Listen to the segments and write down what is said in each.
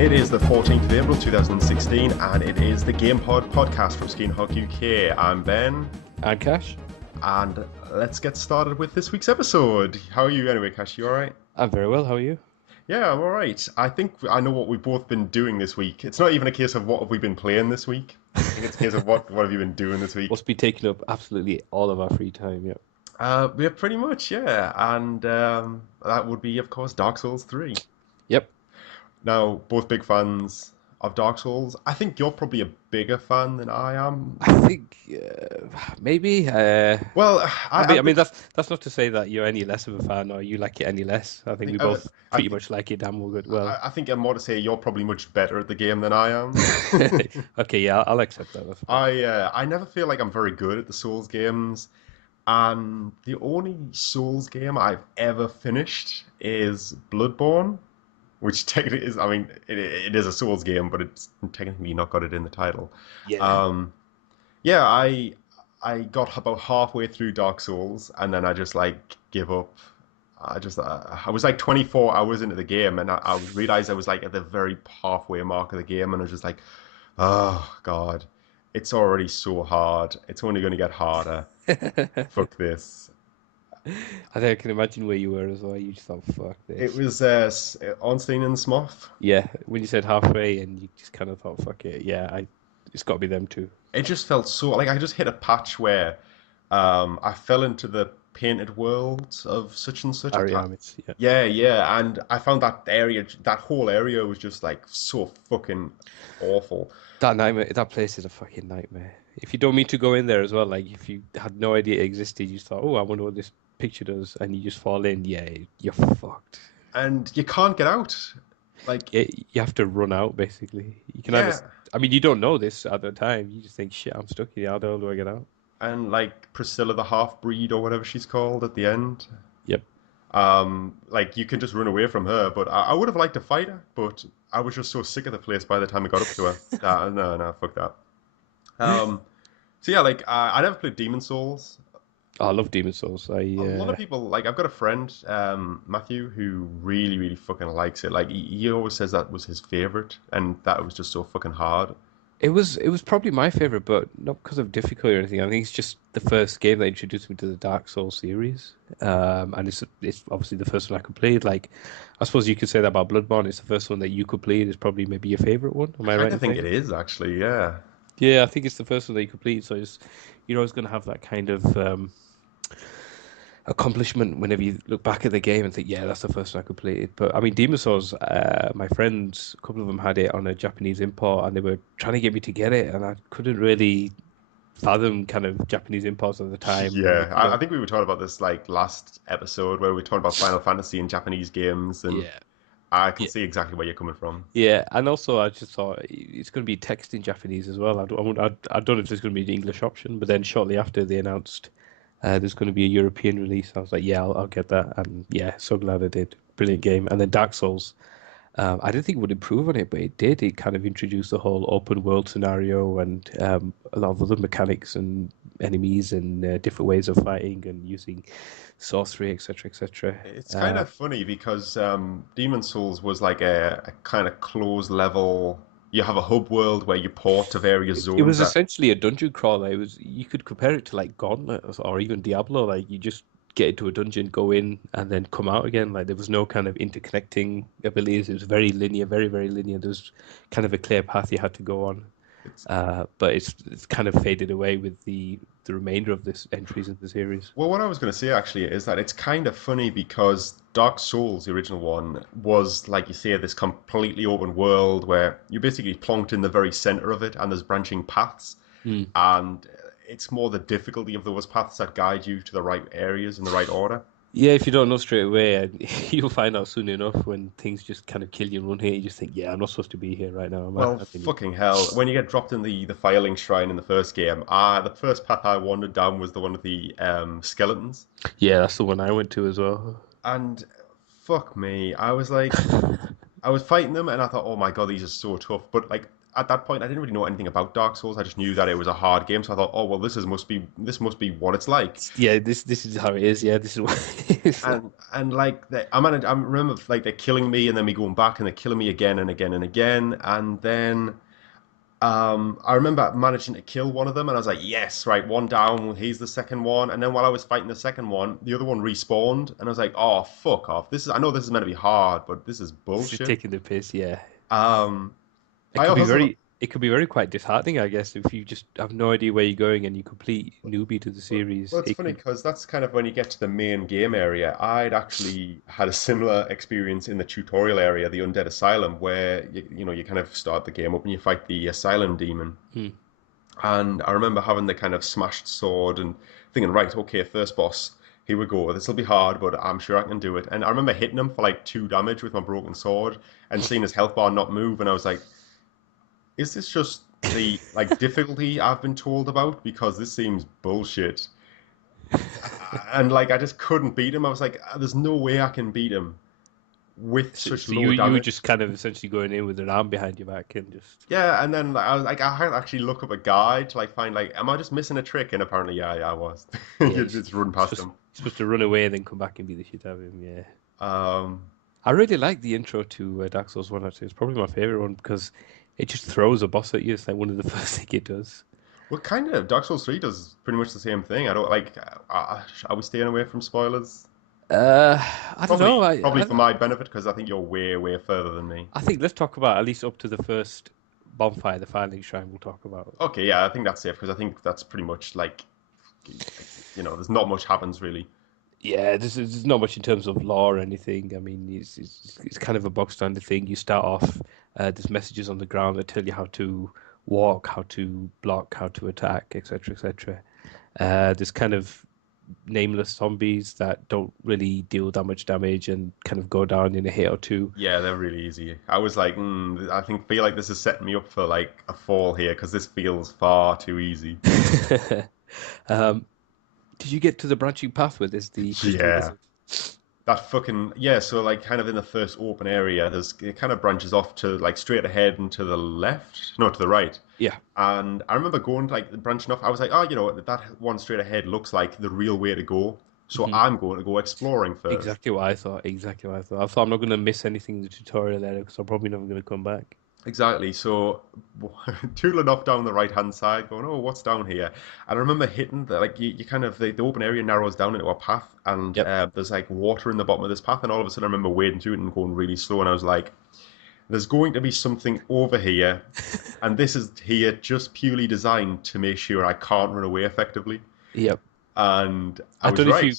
It is the 14th of April 2016, and it is the Gamepod podcast from ScreenHogUK. I'm Ben. And Kash? And let's get started with this week's episode. How are you anyway, Kash? You alright? I'm very well, how are you? Yeah, I'm alright. I think I know what we've both been doing this week. It's not even a case of what have we been playing this week. I think it's a case of what have you been doing this week. Must be taking up absolutely all of our free time, yeah. Yeah, pretty much, yeah. And that would be, of course, Dark Souls 3. Yep. Now, both big fans of Dark Souls. I think you're probably a bigger fan than I am. I think maybe. Well, I mean that's not to say that you're any less of a fan or you like it any less. I think we both pretty much like it damn good. Well, I think I'm more to say you're probably much better at the game than I am. Okay, yeah, I'll accept that. I never feel like I'm very good at the Souls games, and the only Souls game I've ever finished is Bloodborne, which technically is, I mean, it is a Souls game, but it's technically not got it in the title. Yeah. Yeah, I got about halfway through Dark Souls, and then I just like give up. I was like 24 hours into the game, and I realized I was like at the very halfway mark of the game, and I was just like, oh God, it's already so hard. It's only going to get harder. Fuck this. I think I can imagine where you were as well. You just thought, fuck It this. was Ornstein and Smough. Yeah, when you said halfway and you just kind of thought, fuck it, it's got to be them too. It just felt so like I just hit a patch where I fell into the painted world of such and such. I can't. Ariamis, yeah. Yeah, and I found that whole area was just like so fucking awful. That place is a fucking nightmare. If you don't mean to go in there as well, like if you had no idea it existed, you just thought, oh, I wonder what this picture does, and you just fall in, yeah, you're fucked. And you can't get out. Like, You have to run out, basically. You can yeah, I mean, you don't know this at the time. You just think, shit, I'm stuck here. How the hell do I get out? and like Priscilla the half breed or whatever she's called at the end. Yep. Like you can just run away from her, but I would have liked to fight her, but I was just so sick of the place by the time I got up to her. No, fuck that. So yeah, like I never played Demon Souls. Oh, I love Demon Souls. A lot of people, like I've got a friend, Matthew, who really, really fucking likes it. Like he always says that was his favorite, and that was just so fucking hard. It was probably my favorite, but not because of difficulty or anything. I think it's just the first game that introduced me to the Dark Souls series, and it's obviously the first one I completed. Like, I suppose you could say that about Bloodborne. It's the first one that you complete. It's probably maybe your favorite one. Am I right I in think saying? it is actually, yeah. Yeah, I think it's the first one that you complete. So you're always going to have that kind of accomplishment whenever you look back at the game and think, yeah, that's the first one I completed. But I mean, Demon Souls, my friends, a couple of them had it on a Japanese import, and they were trying to get me to get it, and I couldn't really fathom kind of Japanese imports at the time. Yeah, I think we were talking about this like last episode where we were talking about Final Fantasy and Japanese games, and Yeah. I can Yeah, see exactly where you're coming from. yeah, and also I just thought it's going to be text in Japanese as well. I don't know if there's going to be the English option, but then shortly after they announced there's going to be a European release. I was like, yeah, I'll get that. And yeah, so glad I did. Brilliant game. And then Dark Souls, I didn't think it would improve on it, but it did. It kind of introduced the whole open world scenario and a lot of other mechanics and enemies and different ways of fighting and using sorcery, etc., etc. It's kind of funny because Demon Souls was like a kind of closed level. You have a hub world where you port to various It zones. was essentially a dungeon crawler. You could compare it to like Gauntlet or even Diablo. Like you just get into a dungeon, go in, and then come out again. Like there was no kind of interconnecting abilities. It was very linear, very, very linear. There was kind of a clear path you had to go on. It's But it's kind of faded away with the remainder of this entries in the series. Well, what I was going to say actually is that it's kind of funny because Dark Souls, the original one, was like you say, this completely open world where you're basically plonked in the very center of it, and there's branching paths, Hmm. and it's more the difficulty of those paths that guide you to the right areas in the right order. Yeah, if you don't know straight away, you'll find out soon enough when things just kind of kill you and run here. You just think, yeah, I'm not supposed to be here right now. Well, fucking hell! When you get dropped in the Firelink Shrine in the first game, the first path I wandered down was the one with the skeletons, Yeah, that's the one I went to as well. and fuck me, I was like, I was fighting them, and I thought, oh my God, these are so tough. But like at that point I didn't really know anything about Dark Souls. I just knew that it was a hard game, so I thought, oh well, this must be what it's like. Yeah, this is how it is. Yeah, this is what it is. And like I remember like they're killing me and then me going back and they're killing me again and again and again, and then I remember managing to kill one of them and I was like, yes, right, one down, he's the second one. And then while I was fighting the second one, the other one respawned and I was like, oh fuck off, this is, I know this is meant to be hard, but this is This is bullshit. taking the piss. Yeah, um it I could be also very. It could be very quite disheartening, I guess, if you just have no idea where you're going and you complete newbie to the Well, series. it's It funny can. because that's kind of when you get to the main game area. I'd actually had a similar experience in the tutorial area, the Undead Asylum, where you know you kind of start the game up and you fight the Asylum demon. Hmm. And I remember having the kind of smashed sword and thinking, right, okay, first boss, here we go. This will be hard, but I'm sure I can do it. And I remember hitting him for like 2 damage with my broken sword and seeing his health bar not move, and I was like, is this just the like difficulty I've been told about? Because this seems bullshit. And like I just couldn't beat him. I was like, there's no way I can beat him with So, such so low you were damage. just kind of essentially going in with an arm behind your back and just. Yeah, and then like, I was like, I had to actually look up a guide to like find like, am I just missing a trick? And apparently, yeah, I was. Yeah, You just run past him. you're supposed to run away and then come back and beat the shit out of him. Yeah. Um, I really like the intro to Dark Souls 1, actually. It's probably my favorite one because it just throws a boss at you. It's like one of the first thing it does. well, kind of. Dark Souls 3 does pretty much the same thing. I don't like. Are we staying away from spoilers? Uh, I don't know. Probably for my benefit because I think you're way further than me. I think let's talk about at least up to the first bonfire, the Filing Shrine. We'll talk about. Okay, yeah, I think that's safe because I think that's pretty much like, there's not much happens really. Yeah, there's not much in terms of law or anything. I mean, it's kind of a bog standard thing. You start off, there's messages on the ground that tell you how to walk, how to block, how to attack, etc., etc. There's kind of nameless zombies that don't really deal that much damage and kind of go down in a hit or two. Yeah, they're really easy. I was like, feel like this is setting me up for like a fall here because this feels far too easy. Um, did you get to the branching path where there's the crystal Yeah. lizard? That fucking yeah, so like kind of in the first open area, it kind of branches off to like straight ahead and to the left, no, to the right. Yeah, And I remember going like branching off. I was like, oh, that one straight ahead looks like the real way to go. So hmm I'm going to go exploring first. exactly what I thought. Exactly what I thought. I thought I'm not going to miss anything in the tutorial there because I'm probably never going to come back. Exactly. So tooling off down the right hand side, going, oh, what's down here? And I remember hitting you kind of the open area narrows down into a path, and Yep. there's like water in the bottom of this path, and all of a sudden I remember wading through it and going really slow, and I was like, there's going to be something over here, and this is here just purely designed to make sure I can't run away effectively. Yep. And I I was don't know if right. you,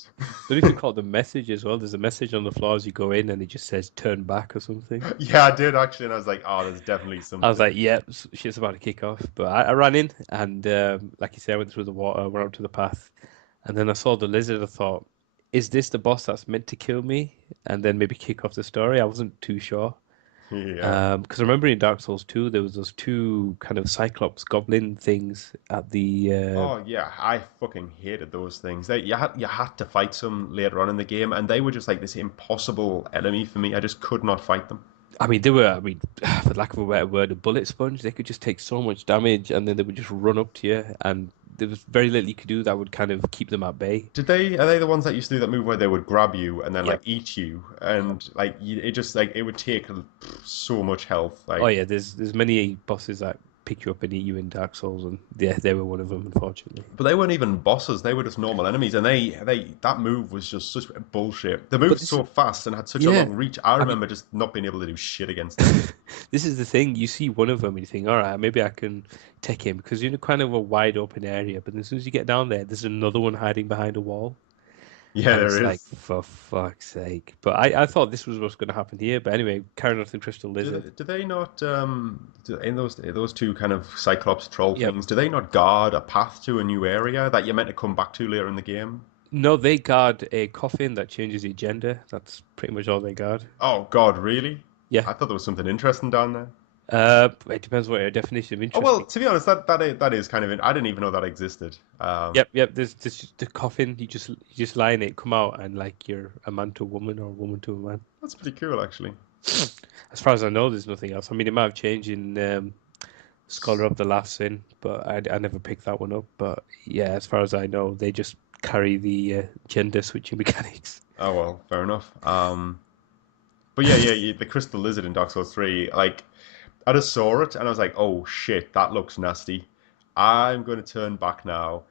don't know if you caught the message as well. There's a message on the floor as you go in, and it just says "turn back" or something. Yeah, I did actually, and I was like, oh, there's definitely I was something. like, "Yep, shit's about to kick off." But I ran in, and like you said, I went through the water, went up to the path, and then I saw the lizard. I thought, "Is this the boss that's meant to kill me?" And then maybe kick off the story. I wasn't too sure. Yeah. Because I remember in Dark Souls 2, there was those two kind of Cyclops goblin things at the. Oh yeah, I fucking hated those things. You had to fight some later on in the game, and they were just like this impossible enemy for me. I just could not fight them. I mean, they were. I mean, for lack of a better word, a bullet sponge. They could just take so much damage, and then they would just run up to you, and there was very little you could do that would kind of keep them at bay. Are they the ones that used to do that move where they would grab you and then like Yep. eat you, Yep. and like it just like it would take so much health. Oh Like yeah, there's many bosses that pick you up and eat you in Dark Souls, and yeah, they were one of them, unfortunately. but they weren't even bosses, they were just normal enemies, and they that move was just such bullshit. The But moved this, so fast and had such a yeah, long reach. I I mean, remember just not being able to do shit against it. this is the thing. You see one of them and you think, all right, maybe I can take him because you're in a kind of a wide open area. But as soon as you get down there, there's another one hiding behind a wall. Yeah, And it's there like, is. for fuck's sake. But I thought this was what's going to happen here. But anyway, carrying on to the Crystal Lizard. Do they not in those two kind of Cyclops troll Yep. things? Do they not guard a path to a new area that you're meant to come back to later in the game? No, they guard a coffin that changes your gender. That's pretty much all they guard. Oh God, really? Yeah. I thought there was something interesting down there. It depends what your definition of Oh well, interesting. to be honest, that is kind of I didn't even know that existed. Yep. There's just the coffin. You just lie in it, come out, and like you're a man to a woman or a woman to a man. That's pretty cool, actually. As far as I know, there's nothing else. I mean, it might have changed in Scholar of the Last Sin, but I never picked that one up. But yeah, as far as I know, they just carry the gender switching mechanics. Oh well, fair enough. But yeah, the crystal lizard in Dark Souls 3, like I just saw it and I was like, oh shit, that looks nasty. I'm going to turn back now.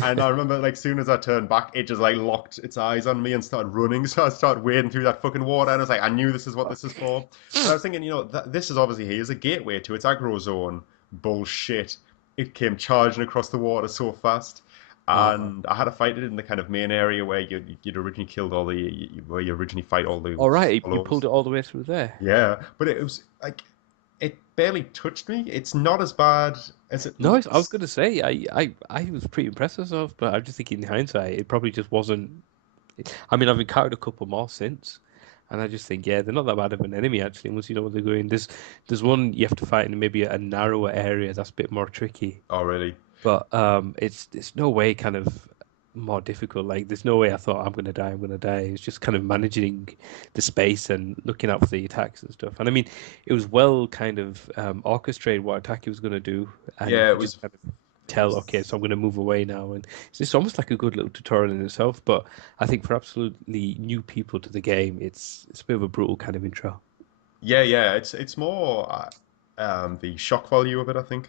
And I remember, like, soon as I turned back, it just like locked its eyes on me and started running. So I started wading through that fucking water, and I was like, I knew this is what this is for. And I was thinking, this is obviously here's a gateway to its aggro zone. Bullshit! It came charging across the water so fast, Uh, and I had to fight it in the kind of main area where you'd originally killed where you originally fight all the all right, you pulled swallows. it all the way through there. Yeah, but it was like it barely touched me. It's not as bad as it No, I was looks. gonna say I was pretty impressed with myself, but I'm just thinking in hindsight, it probably just wasn't. I mean, I've encountered a couple more since, and I just think, yeah, they're not that bad of an enemy actually. Once you know what they're doing, there's one you have to fight in maybe a narrower area that's a bit more tricky, Oh, really? but it's no way kind of more difficult. Like, there's no way I thought I'm gonna die, I'm gonna die. It's just kind of managing the space and looking out for the attacks and stuff. And I mean, it was well kind of orchestrated what attack he was gonna do, and you Yeah, could just kind of it tell, okay, was so I'm gonna move away now. And it's almost like a good little tutorial in itself. But I think for absolutely new people to the game, it's a bit of a brutal kind of intro. yeah. It's more the shock value of it, I think.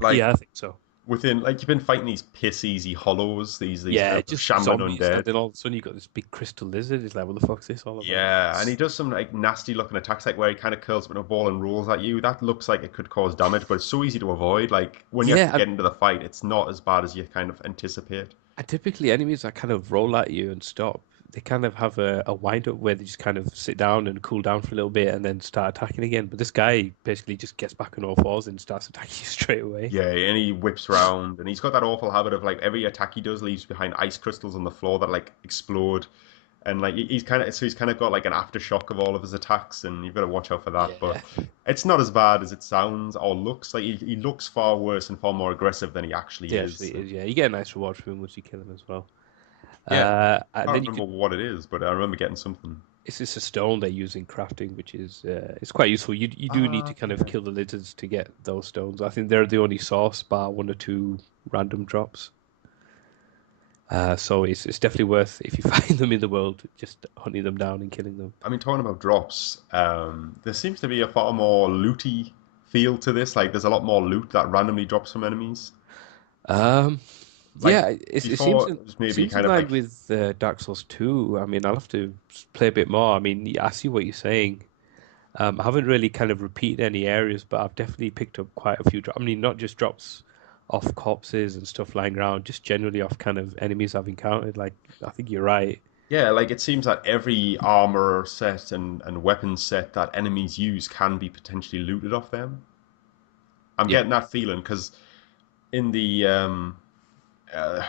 Like Yeah, I think so. within like you've been fighting these piss easy hollows, these kind Yeah, of just shambling zombies, and undead. then all of a sudden you got this big crystal lizard. It's like, what the fuck's this all about? Yeah, and he does some like nasty looking attacks, like where he kind of curls up in a ball and rolls at you. That looks like it could cause damage, but it's so easy to avoid. Like when you Yeah, actually get into the fight, it's not as bad as you kind of anticipate. and typically enemies that kind of roll at you and stop, they kind of have a wind up where they just kind of sit down and cool down for a little bit and then start attacking again. But this guy basically just gets back on all fours and starts attacking you straight away. Yeah, and he whips round, and he's got that awful habit of like every attack he does leaves behind ice crystals on the floor that like explode, and like he's kind of got like an aftershock of all of his attacks, and you've got to watch out for that. But Yeah, it's not as bad as it sounds or looks. Like he looks far worse and far more aggressive than he actually he is. actually So, is. Yeah, you get a nice reward from him once you kill him as well. yeah, I And then can't you remember could. what it is, but I remember getting something. It's just a stone they use in crafting, which is it's quite useful. You do need to kind of Yeah. kill the lizards to get those stones. I think they're the only source, bar one or two random drops. So it's definitely worth if you find them in the world, just hunting them down and killing them. I mean, talking about drops, there seems to be a far more looty feel to this. Like, there's a lot more loot that randomly drops from enemies. Um, Like yeah, it before, it was maybe seems in kind of line like, with Dark Souls 2. I mean, I'll have to play a bit more. I mean, yeah, I see what you're saying. I haven't really kind of repeated any areas, but I've definitely picked up quite a few drops. I mean, not just drops off corpses and stuff lying around, just generally off kind of enemies I've encountered. Like, I think you're right. yeah, like it seems that every armor set and weapon set that enemies use can be potentially looted off them. I'm Yep. getting that feeling because in the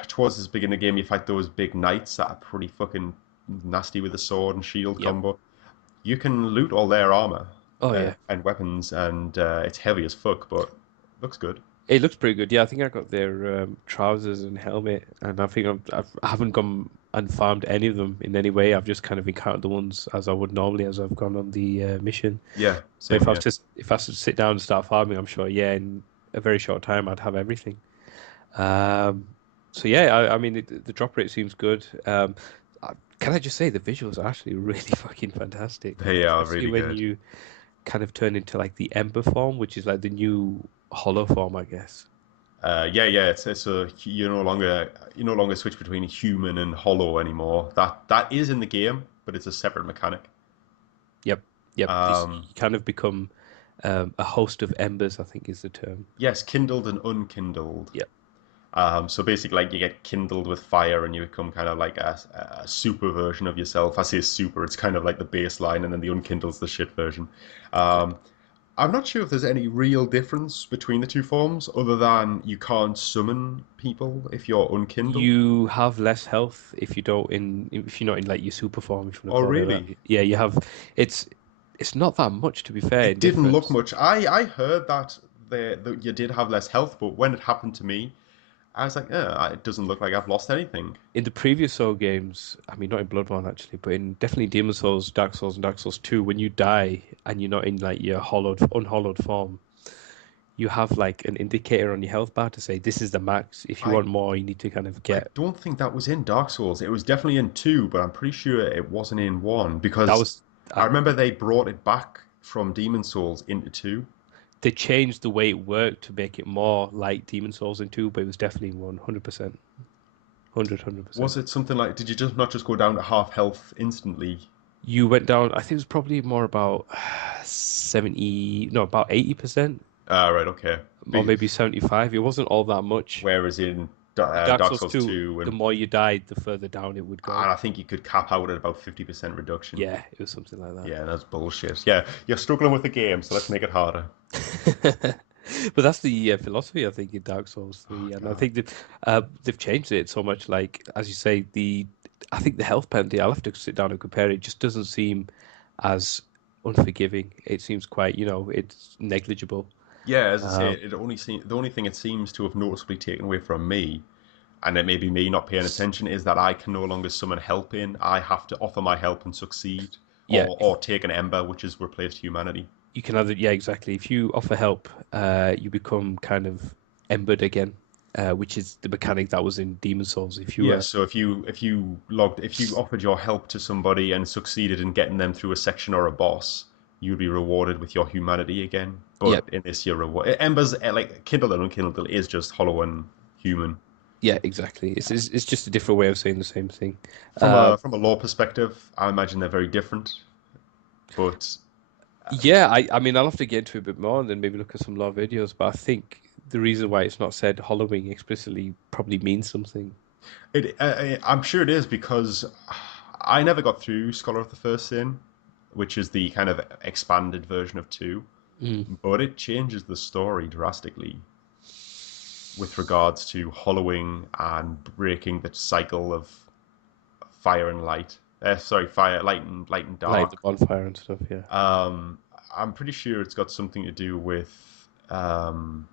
towards this beginning of the game, you fight those big knights that are pretty fucking nasty with the sword and shield Yep. combo. You can loot all their armor Oh yeah. and weapons, and it's heavy as fuck, but looks good. It looks pretty good. Yeah, I think I got their trousers and helmet, and I think I haven't gone and farmed any of them in any way. I've just kind of encountered the ones as I would normally as I've gone on the mission. Yeah, But same here. if I was to sit down and start farming, I'm sure, yeah, in a very short time I'd have everything. Um, so yeah, I mean the drop rate seems good. Can I just say the visuals are actually really fucking fantastic, They are especially really when good. you kind of turn into like the Ember form, which is like the new hollow form, I guess. Yeah. It's a you no longer switch between human and hollow anymore. That is in the game, but it's a separate mechanic. Yep, yep. Um, You kind of become a host of embers, I think is the term. yes, kindled and unkindled. Yep. So basically, like you get kindled with fire, and you become kind of like a super version of yourself. I say super; it's kind of like the baseline, and then the unkindled's the shit version. Yep. Um, I'm not sure if there's any real difference between the two forms, other than you can't summon people if you're unkindled. You have less health if you don't in if you're not in like your super form, if you want Oh, to call it that. really? Yeah, you have. It's it's not that much to be fair It in didn't look difference. much. I heard that that you did have less health, but when it happened to me, I was like, it doesn't look like I've lost anything. In the previous Soul games, I mean not in Bloodborne actually, but in definitely Demon Souls, and Dark Souls 2, when you die and you're not in like your hollowed unhollowed form, you have like an indicator on your health bar to say this is the max. If you I want more, you need to kind of I get don't think that was in Dark Souls. It was definitely in two, but I'm pretty sure it wasn't in one that because was I I, remember they brought it back from Demon Souls into two. they changed the way it worked to make it more like Demon Souls in 2, but it was definitely in 1, 100%. 100%. Was it something like, did you just not just go down to half health instantly? You went down, I think it was probably more about 70, no, about 80%, Ah, right, okay. or Be- maybe 75. It wasn't all that much. Whereas in In Dark Dark Souls Souls 2, 2, the more you died, the further down it would go. and I think you could cap out at about 50% reduction. Yeah, it was something like Yeah, that's bullshit. Yeah, you're struggling with the game, so let's make it harder. that. But that's the philosophy, I think, in Dark Souls Oh 3, and I God. think that they've changed it so much. Like as you say, the I think the health penalty. I'll have to sit down and compare it. Just doesn't seem as unforgiving. It seems quite, it's negligible. Yeah, as I say, Um, the only thing it seems to have noticeably taken away from me, and it may be me not paying attention, is that I can no longer summon help in. I have to offer my help and succeed, yeah, or take an ember, which has replaced humanity. you can either, yeah, exactly. If you offer help, you become kind of embered again, which is the mechanic that was in Demon Souls. If you Yeah, were, so if you offered your help to somebody and succeeded in getting them through a section or a boss, you'd be rewarded with your humanity again. yeah, But in this, you're reward embers like kindled and unkindled is just hollow and human. yeah, exactly. It's just a different way of saying the same thing. From a law perspective, I imagine they're very different. But Yeah, I mean, I'll have to get into it a bit more and then maybe look at some lore videos. But I think the reason why it's not said hollowing explicitly probably means something. I'm sure it is because I never got through Scholar of the First Sin, which is the kind of expanded version of two, Mm. but it changes the story drastically with regards to hollowing and breaking the cycle of fire and light. Sorry, fire, light and Like the dark. bonfire and stuff, yeah. Um, I'm pretty sure it's got something to do with um,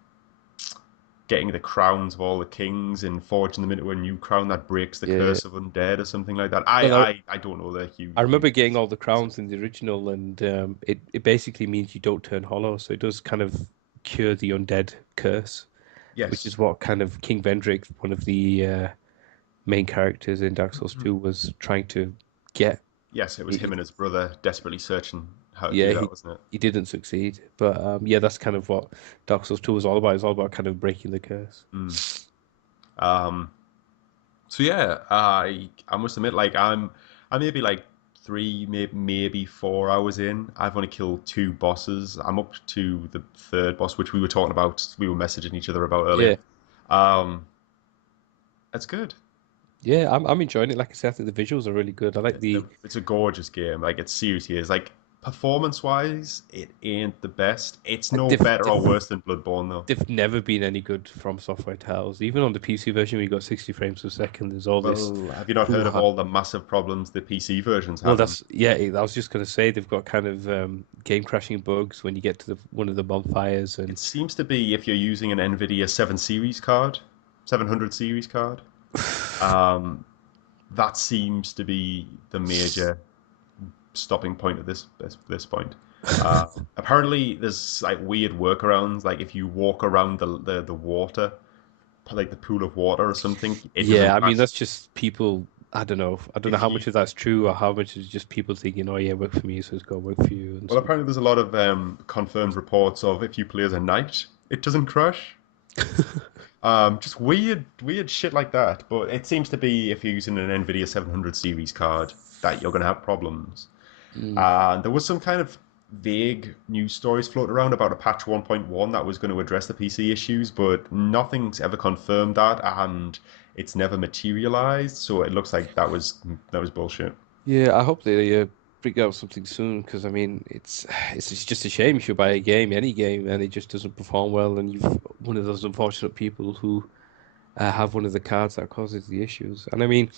getting the crowns of all the kings and forging them into a new crown that breaks the Yeah. curse of undead or something like that. Well, I don't know the I huge remember getting all the details. crowns in the original, and it basically means you don't turn hollow. So it does kind of cure the undead curse, which Yes. is what kind of King Vendrick, one of the main characters in Dark Souls 2, was trying to get. Yes, it was him He, and his brother desperately searching how to yeah, do that, he wasn't it? he didn't succeed, but yeah, that's kind of what Dark Souls 2 was all about. It's all about kind of breaking the curse. Mm. Um, so yeah, I must admit, like I maybe like three, maybe 4 hours in. I've only killed two bosses. I'm up to the third boss, which we were talking about. We were messaging each other about earlier. Yeah, Um, that's good. yeah, I'm enjoying it. Like I said, I think the visuals are really good. I like the It's a gorgeous game. Like it seriously is. Like performance wise, it ain't the best. It's no they've, better or they've worse than Bloodborne though. they've never been any good from software titles. Even on the PC version, we got 60 frames per second. There's all this Well, have you not heard of hoo-ha. all the massive problems the PC version's Well, having? that's yeah. I was just gonna say they've got kind of game crashing bugs when you get to the one of the bonfires, It and seems to be if you're using an NVIDIA 7 series card, 700 series card, um, that seems to be the major stopping point at this point. Uh, Apparently, there's like weird workarounds. Like if you walk around the water, like the pool of water or something, it yeah. doesn't I mean, crash. that's just people. I don't know. I don't know If how you much of that's true or how much is just people thinking, "Oh yeah, work for me, so it's got to work for you." And Well, some. apparently there's a lot of confirmed reports of if you play as a knight, it doesn't crash. Just weird shit like that. But it seems to be if you're using an NVIDIA 700 series card that you're going to have problems. Mm. And there was some kind of vague news stories floating around about a patch 1.1 that was going to address the PC issues, but nothing's ever confirmed that, and it's never materialized. So it looks like that was bullshit. Yeah, I hope they bring out something soon because I mean, it's just a shame if you buy a game, any game, and it just doesn't perform well, and you've one of those unfortunate people who have one of the cards that causes the issues. And I mean,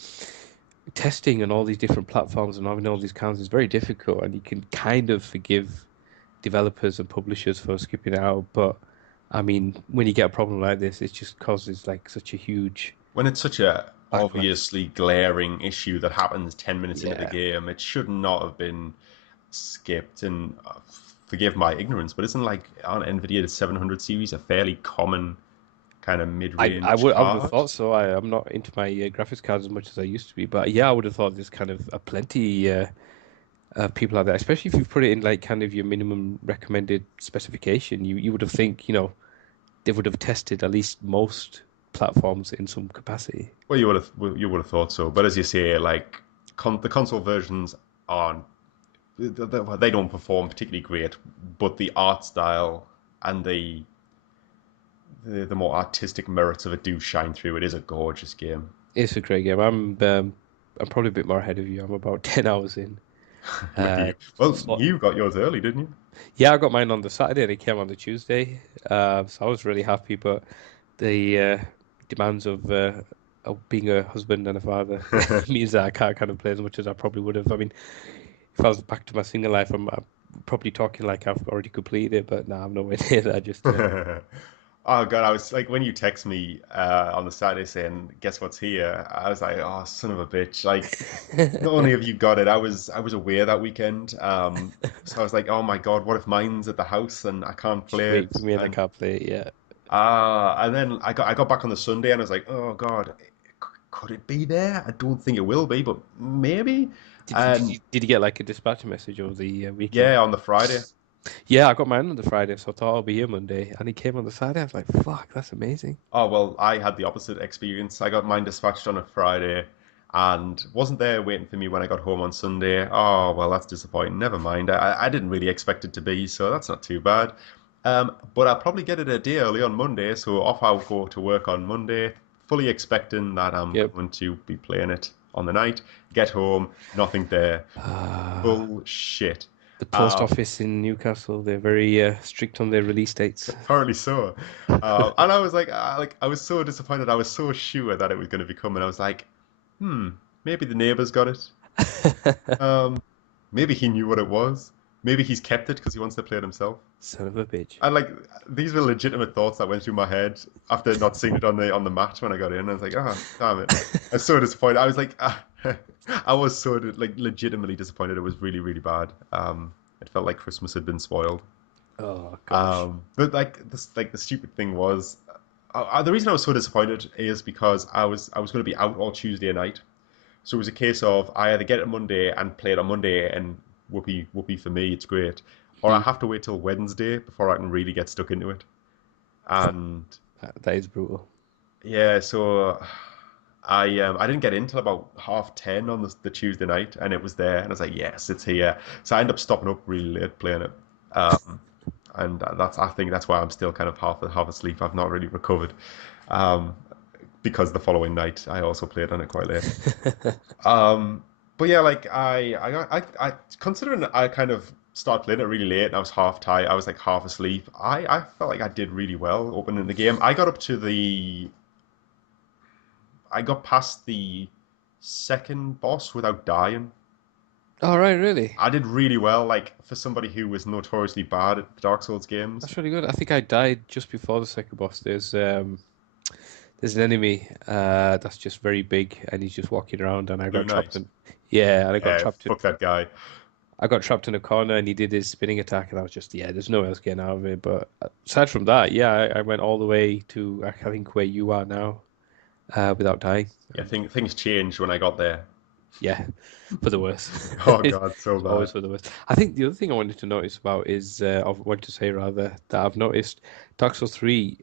testing on all these different platforms and having all these cards is very difficult, and you can kind of forgive developers and publishers for skipping it out, but I mean, when you get a problem like this, it just causes like such a huge When it's such a backlash. obviously glaring issue that happens 10 minutes into the Yeah. game, it should not have been skipped. And forgive my ignorance, but isn't like on NVIDIA 700 series a fairly common kind of mid-range I would have card? thought so. I'm not into my graphics cards as much as I used to be, but yeah, I would have thought there's kind of a plenty people out there, especially if you put it in like kind of your minimum recommended specification. You would have think, they would have tested at least most platforms in some capacity. Well, you would have thought so, but as you say, like the console versions aren't they don't perform particularly great, but the art style and the more artistic merits of it do shine through. It is a gorgeous game. It's a great game. I'm probably a bit more ahead of you. I'm about 10 hours in. Look at Uh, you. Well, so, you got yours early, didn't you? yeah, I got mine on the Saturday and it came on the Tuesday. So I was really happy, but the demands of being a husband and a father means that I can't kind of play as much as I probably would have. I mean, if I was back to my single life, I'm probably talking like I've already completed it, but no, I'm nowhere near that just yet. Oh God, I was like when you text me on the Saturday saying, "Guess what's here?" I was like, "Oh, son of a bitch!" Like, not only have you got it, I was away that weekend. So I was like, "Oh my God, what if mine's at the house and I can't Just play waiting it?" for me and I And can't play it yet. and then I got back on the Sunday and I was like, "Oh God, could it be there? I don't think it will be, but maybe." And Did you get like a dispatch message over the weekend? yeah, on the Friday. Yeah, I got mine on the Friday, so I thought I'll be here Monday, and he came on the Saturday. I was like, "Fuck, that's amazing." Oh, well, I had the opposite experience. I got mine dispatched on a Friday and wasn't there waiting for me when I got home on Sunday. Oh, well, that's disappointing. Never mind. I didn't really expect it to be, so that's not too bad. But I'll probably get it a day early on Monday, so off I'll go to work on Monday, fully expecting that I'm Yep. going to be playing it on the night. Get home, nothing there. Uh, Bullshit. the post Um, office in Newcastle, they're very strict on their release dates. Apparently so. And I was like, I was so disappointed. I was so sure that it was going to be coming. I was like, hmm, maybe the neighbor's got it. Um, maybe he knew what it was. Maybe he's kept it because he wants to play it himself. Son of a bitch. And like, these were legitimate thoughts that went through my head after not seeing it on the mat when I got in. I was like, ah, damn it. I was so disappointed. I was like, I was so like legitimately disappointed. It was really, really bad. It felt like Christmas had been spoiled. Oh gosh. But like the stupid thing was, the reason I was so disappointed is because I was going to be out all Tuesday night, so it was a case of I either get it Monday and play it on Monday and whoopee whoopee for me, it's great, or I Hmm. have to wait till Wednesday before I can really get stuck into it. And That is brutal. yeah, so I didn't get in till about 10:30 on the Tuesday night, and it was there, and I was like, yes, it's here. So I ended up stopping up really late playing it. Um, and I think that's why I'm still kind of half asleep. I've not really recovered, um, because the following night I also played on it quite late. Um, but yeah, like I considering I kind of started playing it really late and I was half tired, I was like half asleep. I felt like I did really well opening the game. I got past the second boss without dying. All right, really? I did really well, like for somebody who was notoriously bad at Dark Souls games. That's really good. I think I died just before the second boss. There's an enemy that's just very big and he's just walking around and I Blue got trapped Knight. in yeah, and Yeah, fuck that guy. I got trapped in a corner and he did his spinning attack and I was just yeah, there's no way else getting out of it. But aside from that, yeah, I went all the way to I think where you are now, without dying. Yeah, things changed when I got there. Yeah, for the worse. Oh It's God, so bad. always for the worst. I think the other thing I wanted to notice about is, I wanted to say rather, that I've noticed Dark Souls 3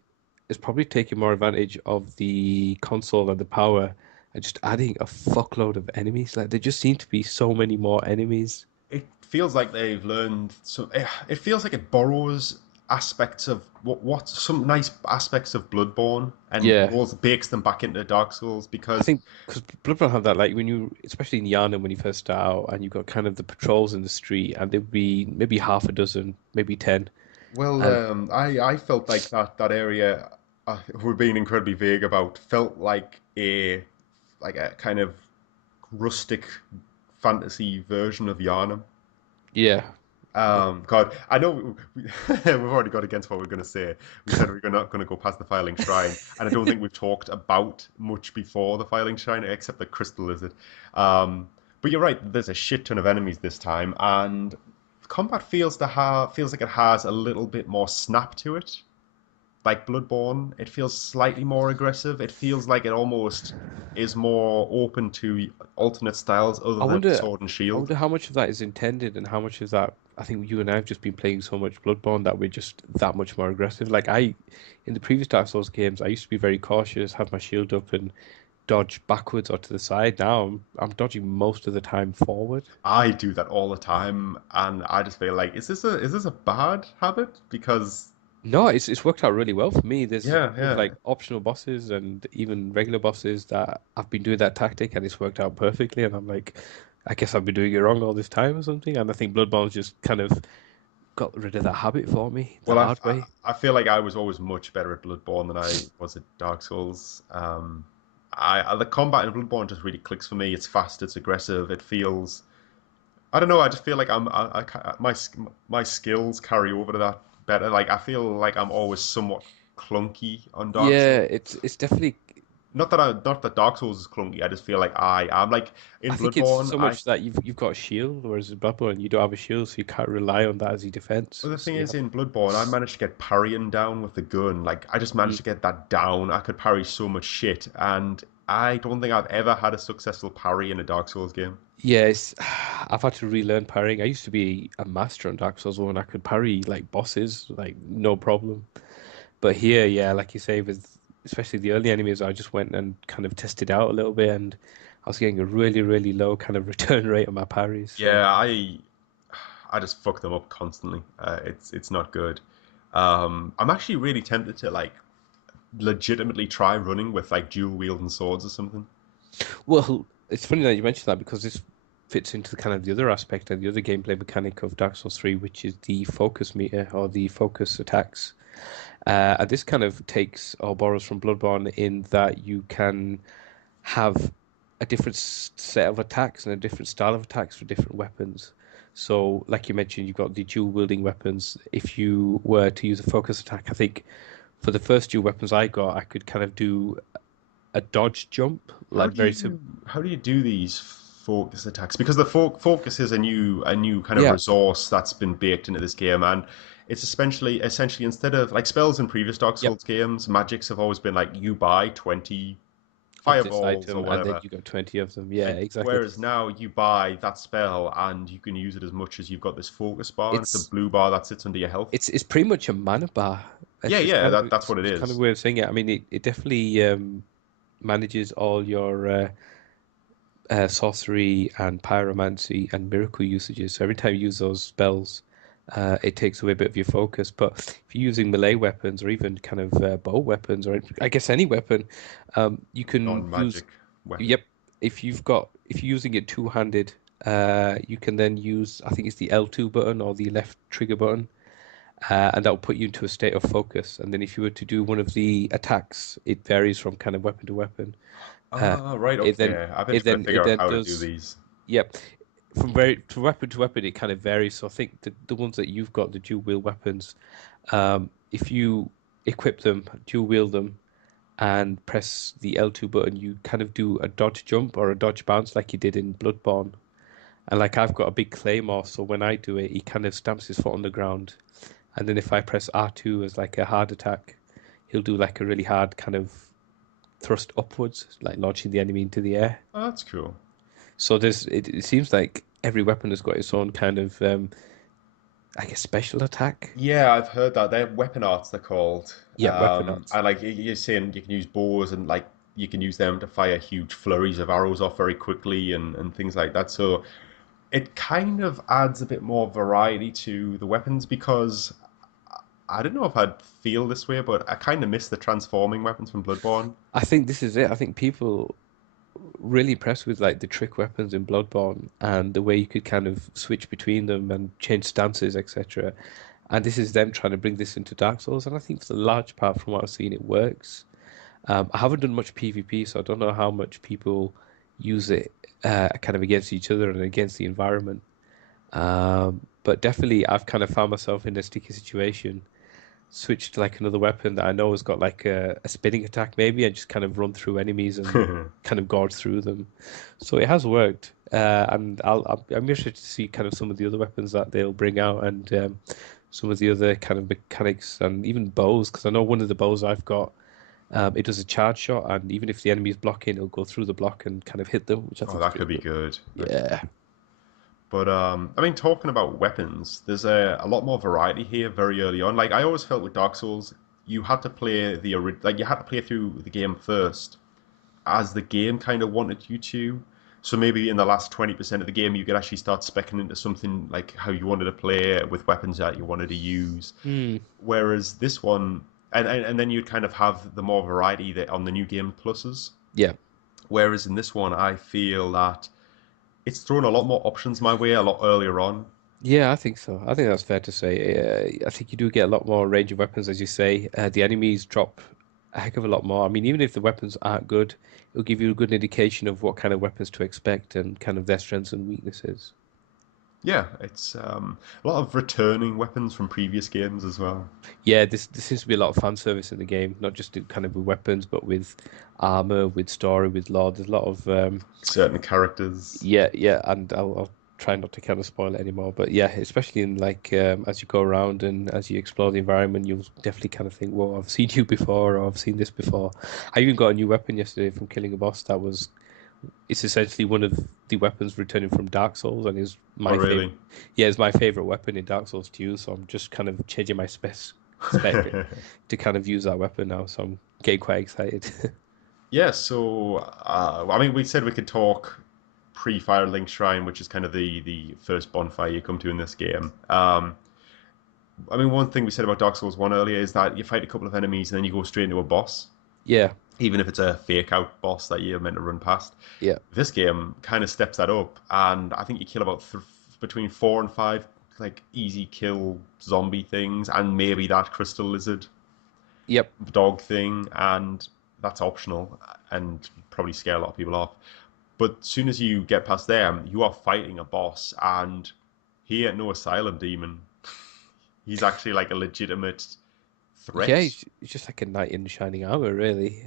is probably taking more advantage of the console and the power and just adding a fuckload of enemies. Like there just seem to be so many more enemies. It feels like they've learned so. It feels like it borrows aspects of what some nice aspects of Bloodborne and Yeah, rolls bakes them back into Dark Souls I because think because Bloodborne have that like when you, especially in Yharnam when you first start out and you've got kind of the patrols in the street and there'd be maybe half a dozen, maybe 10. well, And I felt like that area we're being incredibly vague about felt like a kind of rustic fantasy version of Yharnam. yeah, God, I know we've already got against what we're going to say. We said we're not going to go past the Filing Shrine, and I don't think we've talked about much before the Filing Shrine, except the Crystal Lizard. Um, but you're right, there's a shit ton of enemies this time, and combat feels like it has a little bit more snap to it. Like Bloodborne, it feels slightly more aggressive. It feels like it almost is more open to alternate styles other I than wonder, sword and I shield. wonder how much of that is intended and how much of that. I think you and I have just been playing so much Bloodborne that we're just that much more aggressive. Like in the previous Dark Souls games, I used to be very cautious, have my shield up and dodge backwards or to the side. Now I'm dodging most of the time forward. I do that all the time, and I just feel like, is this a bad habit? Because No, it's worked out really well for me. There's a yeah, couple of yeah. like optional bosses and even regular bosses that I've been doing that tactic and it's worked out perfectly. And I'm like, I guess I've been doing it wrong all this time or something. And I think Bloodborne's just kind of got rid of that habit for me the Well, hard way. I feel like I was always much better at Bloodborne than I was at Dark Souls. The combat in Bloodborne just really clicks for me. It's fast, it's aggressive, it feels. I don't know. I just feel like my skills carry over to that better. Like I feel like I'm always somewhat clunky on Dark Yeah, Souls. it's definitely. Not that Dark Souls is clunky. I just feel like I am like I in think it's Bloodborne. so much that you've got a shield, whereas in Bloodborne you don't have a shield, so you can't rely on that as your defense. Well, the So thing you is, have. in Bloodborne, I managed to get parrying down with the gun. Like, I just managed Mm. to get that down. I could parry so much shit, and I don't think I've ever had a successful parry in a Dark Souls game. Yeah, I've had to relearn parrying. I used to be a master on Dark Souls 1. I could parry like bosses, like no problem. But here, yeah, like you say, with especially the early enemies, I just went and kind of tested out a little bit, and I was getting a really, really low kind of return rate on my parries. So Yeah, I just fuck them up constantly. It's not good. I'm actually really tempted to like legitimately try running with like dual wielding swords or something. well, it's funny that you mentioned that because this fits into kind of the other aspect and the other gameplay mechanic of Dark Souls 3, which is the focus meter or the focus attacks. And this kind of takes or borrows from Bloodborne in that you can have a different set of attacks and a different style of attacks for different weapons. So, like you mentioned, you've got the dual wielding weapons. If you were to use a focus attack, I think for the first dual weapons I got, I could kind of do a dodge jump, like very sim. How do you do these focus attacks? Because the focus is a new kind of Yeah, resource that's been baked into this game, and it's essentially instead of like spells in previous Dark yep, Souls games, magics have always been like you buy 20 of this fireballs or item, and then whatever. you got 20 of them. Yeah, And exactly. whereas now you buy that spell and you can use it as much as you've got this focus bar, and it's a It's blue bar that sits under your health. it's pretty much a mana bar. Yeah, It's yeah, kind of that's what it it's kind of is. a way of saying it. I mean, it definitely manages all your sorcery and pyromancy and miracle usages. So every time you use those spells, it takes away a bit of your focus. But if you're using melee weapons or even kind of bow weapons, or I guess any weapon, you can use. Non-magic weapon. Yep, if you're using it two-handed, you can then use. I think it's the L2 button or the left trigger button, and that will put you into a state of focus. And then if you were to do one of the attacks, it varies from kind of weapon to weapon. Uh, Ah, right, it then okay. I've been trying to figure it out then how to do does. these. Yep. From weapon to weapon, it kind of varies. So I think the ones that you've got, the dual wield weapons, if you equip them, dual wield them, and press the L2 button, you kind of do a dodge jump or a dodge bounce like you did in Bloodborne. And like I've got a big claymore, so when I do it, he kind of stamps his foot on the ground. And then if I press R2 as like a hard attack, he'll do like a really hard kind of thrust upwards, like launching the enemy into the air. Oh, that's cool. So it seems like every weapon has got its own kind of I guess special attack. Yeah, I've heard that. They're weapon arts, they're called. Yeah, weapon arts. I like you're saying you can use bows and like you can use them to fire huge flurries of arrows off very quickly and things like that. So it kind of adds a bit more variety to the weapons because I don't know if I'd feel this way, but I kind of miss the transforming weapons from Bloodborne. I think this is it. I think people really impressed with like the trick weapons in Bloodborne and the way you could kind of switch between them and change stances, etc. And this is them trying to bring this into Dark Souls, and I think for the large part, from what I've seen, it works. I haven't done much PvP, so I don't know how much people use it kind of against each other and against the environment. But definitely, I've kind of found myself in a sticky situation switch to like another weapon that I know has got like a spinning attack maybe, and just kind of run through enemies and kind of guard through them. So it has worked, and I'm interested to see kind of some of the other weapons that they'll bring out and some of the other kind of mechanics and even bows, because I know one of the bows I've got. It does a charge shot, and even if the enemy is blocking, it'll go through the block and kind of hit them, which I Oh, think is that pretty could be good. good. Yeah, But I mean, talking about weapons, there's a lot more variety here very early on. Like I always felt with Dark Souls, you had to play like you had to play through the game first, as the game kind of wanted you to. So maybe in the last 20% of the game, you could actually start specking into something like how you wanted to play with weapons that you wanted to use. Hmm. Whereas this one, and then you'd kind of have the more variety that on the new game pluses. Yeah. Whereas in this one, I feel that it's thrown a lot more options my way a lot earlier on. Yeah, I think so. I think that's fair to say. I think you do get a lot more range of weapons, as you say. The enemies drop a heck of a lot more. I mean, even if the weapons aren't good, it'll give you a good indication of what kind of weapons to expect and kind of their strengths and weaknesses. Yeah, it's a lot of returning weapons from previous games as well. Yeah, this seems to be a lot of fan service in the game, not just in kind of with weapons, but with armor, with story, with lore. There's a lot of Certain characters. yeah, yeah, and I'll try not to kind of spoil it anymore. But yeah, especially in like as you go around and as you explore the environment, you'll definitely kind of think, "Well, I've seen you before, or I've seen this before." I even got a new weapon yesterday from killing a boss that was it's essentially one of the weapons returning from Dark Souls, and is Oh, my favorite. really? Yeah, it's my favorite weapon in Dark Souls 2. So I'm just kind of changing my spec to kind of use that weapon now. So I'm getting quite excited. Yeah, so I mean, we said we could talk pre-Fire Link Shrine, which is kind of the first bonfire you come to in this game. I mean, one thing we said about Dark Souls 1 earlier is that you fight a couple of enemies and then you go straight into a boss, Yeah, even if it's a fake out boss that you're meant to run past. yeah, This game kind of steps that up, and I think you kill about between 4 and 5 like easy kill zombie things, and maybe that crystal lizard yep, dog thing, and that's optional and probably scare a lot of people off. But as soon as you get past them, you are fighting a boss, and he ain't no asylum demon. He's actually like a legitimate yeah. threat. It's just like a knight in shining armor, really.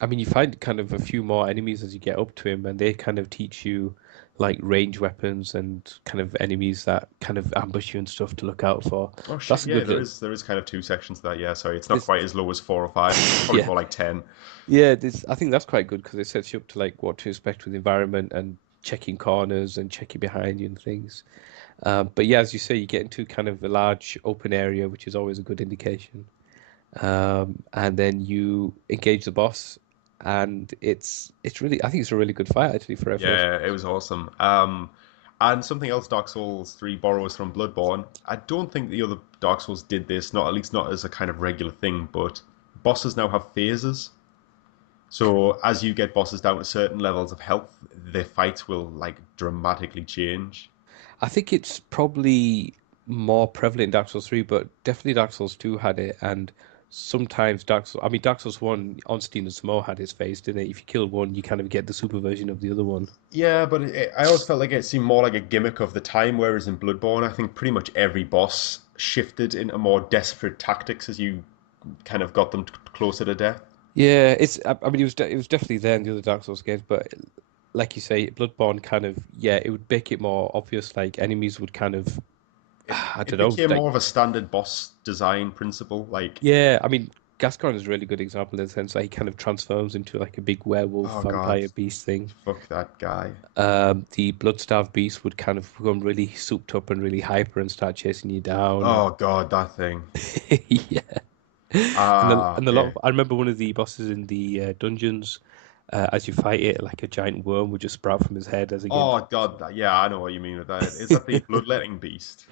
I mean, you find kind of a few more enemies as you get up to him, and they kind of teach you like range weapons and kind of enemies that kind of ambush you and stuff to look out for. Oh shit, That's a yeah, good there little. is kind of two sections to that. Yeah, sorry, it's not This, quite as low as 4 or 5. It's probably yeah, more like 10. yeah. This I think that's quite good because it sets you up to like what to expect with the environment and checking corners and checking behind you and things. But yeah, as you say, you get into kind of a large open area, which is always a good indication. And then you engage the boss, and it's really I think it's a really good fight actually for our first Yeah, it boss. was awesome. And something else Dark Souls 3 borrows from Bloodborne. I don't think the other Dark Souls did this, not at least not as a kind of regular thing, but bosses now have phases. So as you get bosses down to certain levels of health, their fights will like dramatically change. I think it's probably more prevalent in Dark Souls 3, but definitely Dark Souls 2 had it, and sometimes I mean Dark Souls 1 on Steam and Samo had his phase, didn't it? If you kill one, you kind of get the super version of the other one. Yeah, but I always felt like it seemed more like a gimmick of the time, whereas in Bloodborne, I think pretty much every boss shifted into more desperate tactics as you kind of got them closer to death. Yeah, I mean it was definitely there in the other Dark Souls games, but like you say, Bloodborne kind of yeah, it would make it more obvious. Like enemies would kind of it I it don't know, became like more of a standard boss design principle. Like, yeah, I mean Gascoigne is a really good example in the sense that he kind of transforms into like a big werewolf oh god, vampire beast thing. fuck that guy. The Bloodstarved beast would kind of become really souped up and really hyper and start chasing you down. Oh god, that thing. Yeah, Ah, and a lot yeah. of I remember one of the bosses in the dungeons. As you fight it, like a giant worm would just sprout from his head as again. Oh god, yeah, I know what you mean with that. Is that the bloodletting beast?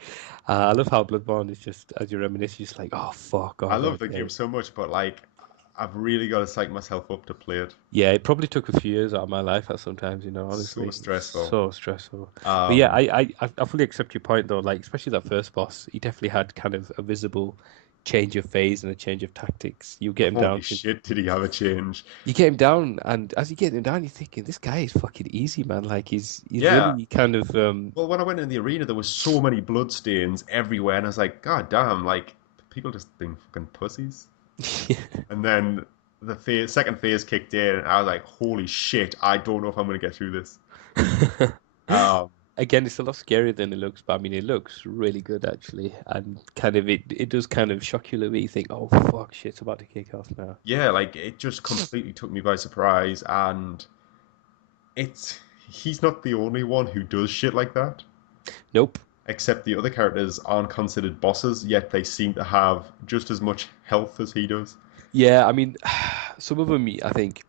I love how Bloodborne is just as you reminisce, you're just like, oh fuck I off, love the game okay. so much, but like, I've really got to psych myself up to play it. Yeah, it probably took a few years out of my life at sometimes, So honestly. It's stressful. so stressful. But yeah, Um, I fully accept your point though, like especially that first boss, he definitely had kind of a visible change of phase and a change of tactics. You get him holy down, shit, did he have a change? you get him down, and as you get him down, you're thinking, this guy is fucking easy, man. Like he's Yeah. really kind of Well, when I went in the arena, there was so many blood stains everywhere, and I was like, God damn, like people just being fucking pussies. Yeah. And then second phase kicked in, and I was like, holy shit, I don't know if I'm gonna get through this. Um, Again, it's a lot scarier than it looks, but I mean, it looks really good actually, and kind of it does kind of shock you a little bit. You think, oh fuck, shit's about to kick off now. yeah, like it just completely took me by surprise, and it's he's not the only one who does shit like that. Nope. Except the other characters aren't considered bosses, yet they seem to have just as much health as he does. Yeah, I mean, some of them, I think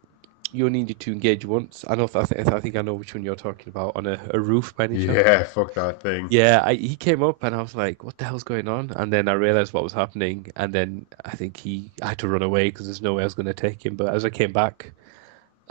you only needed to engage once. I know, I think I know which one you're talking about on a roof by any chance. Yeah, fuck that thing. Yeah, he came up and I was like, what the hell's going on? And then I realized what was happening, and then I think I had to run away because there's no way I was going to take him. But as I came back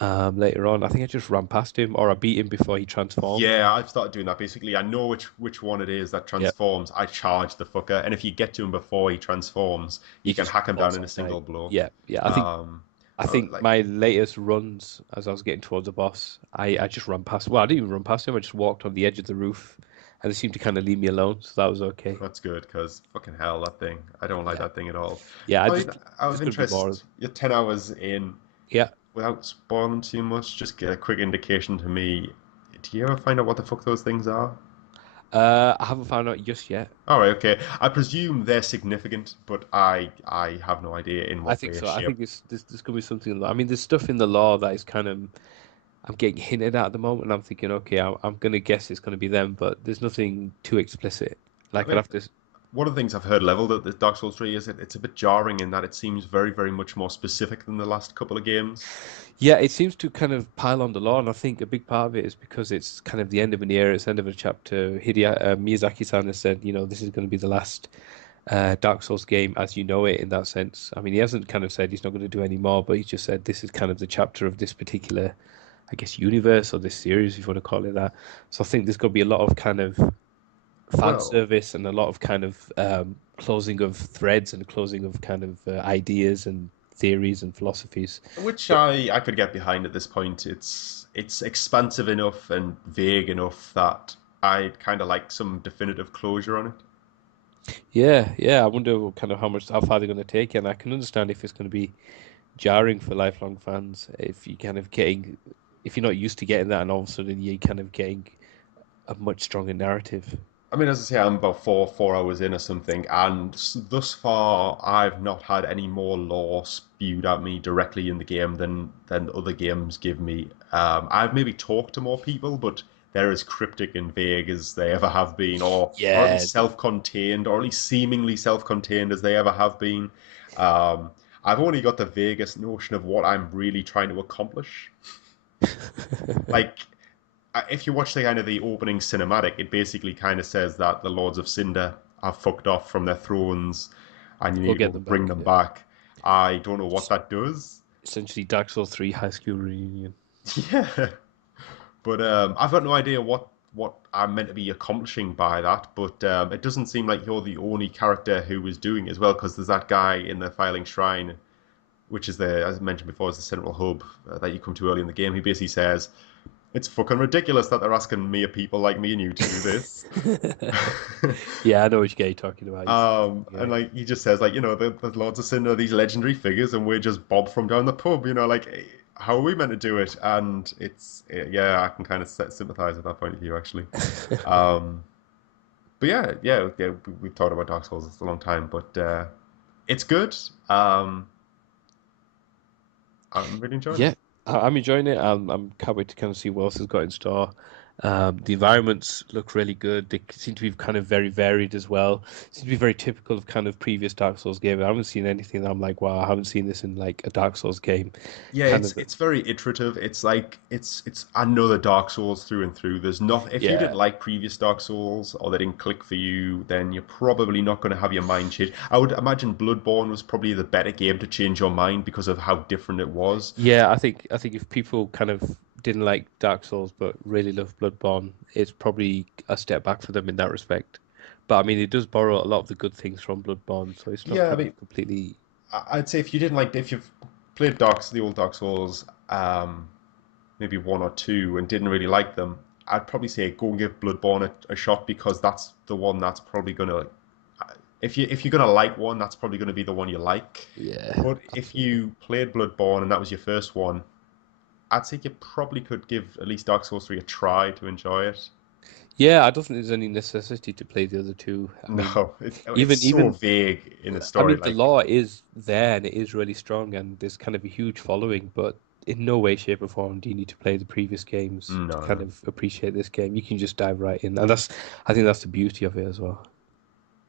later on, I think I just ran past him or I beat him before he transformed. Yeah, I've started doing that. Basically, I know which one it is that Yeah, transforms. I charge the fucker, and if you get to him before he transforms, he you can just hack him down falls in a outside. single blow. Yeah, yeah. Um, I think like my latest runs, as I was getting towards the boss, I just ran past. Well, I didn't even run past him. I just walked on the edge of the roof, and they seemed to kind of leave me alone, so that was okay. that's good because fucking hell, that thing. I don't like Yeah, that thing at all. yeah. I I mean, just out of there's gonna be more. interest, you're 10 hours in. Yeah. Without spoiling too much, just get a quick indication to me. Do you ever find out what the fuck those things are? I haven't found out just yet. All right, okay. I presume they're significant, but I have no idea in I what think way or so. I shape. think there's gonna be something. I mean, there's stuff in the law that is kind of I'm getting hinted at the moment, and I'm thinking, okay, I'm gonna guess it's gonna be them, but there's nothing too explicit. I Like I'd mean, have to. one of the things I've heard leveled at the Dark Souls 3 is it's a bit jarring in that it seems very, very much more specific than the last couple of games. Yeah, it seems to kind of pile on the law, and I think a big part of it is because it's kind of the end of an era, it's the end of a chapter. Miyazaki-san has said, this is going to be the last Dark Souls game as you know it in that sense. I mean, he hasn't kind of said he's not going to do any more, but he's just said this is kind of the chapter of this particular, I guess, universe or this series, if you want to call it that. So I think there's going to be a lot of kind of fan Well, service and a lot of kind of closing of threads and closing of kind of ideas and theories and philosophies. which But I could get behind at this point. It's expansive enough and vague enough that I'd kind of like some definitive closure on it. yeah, yeah, I wonder kind of how far they're going to take it. And I can understand if it's going to be jarring for lifelong fans if you kind of getting if you're not used to getting that and all of a sudden you're kind of getting a much stronger narrative. I mean, as I say, I'm about four hours in or something, and thus far I've not had any more lore spewed at me directly in the game than other games give me. I've maybe talked to more people, but they're as cryptic and vague as they ever have been, or at Yeah, least self-contained, or at least seemingly self-contained as they ever have been. Um, I've only got the vaguest notion of what I'm really trying to accomplish. Like if you watch the kind of the opening cinematic, it basically kind of says that the Lords of Cinder have fucked off from their thrones, and you need go to get go them bring back. them Yeah. back. I don't know what It's that does. essentially Dark Souls 3 High School Reunion. Yeah, but I've got no idea what I'm meant to be accomplishing by that. But it doesn't seem like you're the only character who is doing it as well, because there's that guy in the Filing Shrine, which is as I mentioned before, is the central hub that you come to early in the game. He basically says, "It's fucking ridiculous that they're asking mere people like me and you to do this." Yeah, I know which guy you're talking about. He's the And guy. like he just says, like, the Lords of Sin are these legendary figures, and we're just Bob from down the pub. Like, how are we meant to do it? And yeah, I can kind of sympathize with that point of view, actually. Um, but yeah, we've talked about Dark Souls for a long time, but it's good. Um, I'm really enjoying it. Yeah, I'm enjoying it. I'm can't wait to kind of see what else has got in store. The environments look really good. They seem to be kind of very varied as well. Seem to be very typical of kind of previous Dark Souls games. I haven't seen anything that I'm like, wow, I haven't seen this in like a Dark Souls game. Yeah, Kind it's of, it's very iterative. It's like it's another Dark Souls through and through. There's not If you yeah, didn't like previous Dark Souls or they didn't click for you, then you're probably not going to have your mind changed. I would imagine Bloodborne was probably the better game to change your mind because of how different it was. yeah. I think if people kind of didn't like Dark Souls but really love Bloodborne, it's probably a step back for them in that respect. But I mean, it does borrow a lot of the good things from Bloodborne, so it's not Yeah, I kind mean, of completely. I'd say if you've played the old Dark Souls, maybe one or two, and didn't really like them, I'd probably say go and give Bloodborne a shot because that's the one that's probably going to if you're gonna like one, that's probably gonna be the one you like. Yeah, But if absolutely. you played Bloodborne and that was your first one, I'd say you probably could give at least Dark Souls 3 a try to enjoy it. Yeah, I don't think there's any necessity to play the other two. I mean, No, it's even so even vague in the I story. mean, the Like, lore is there and it is really strong, and there's kind of a huge following, but in no way, shape, or form do you need to play the previous games to no, kind no. of appreciate this game. You can just dive right in, and I think that's the beauty of it as well.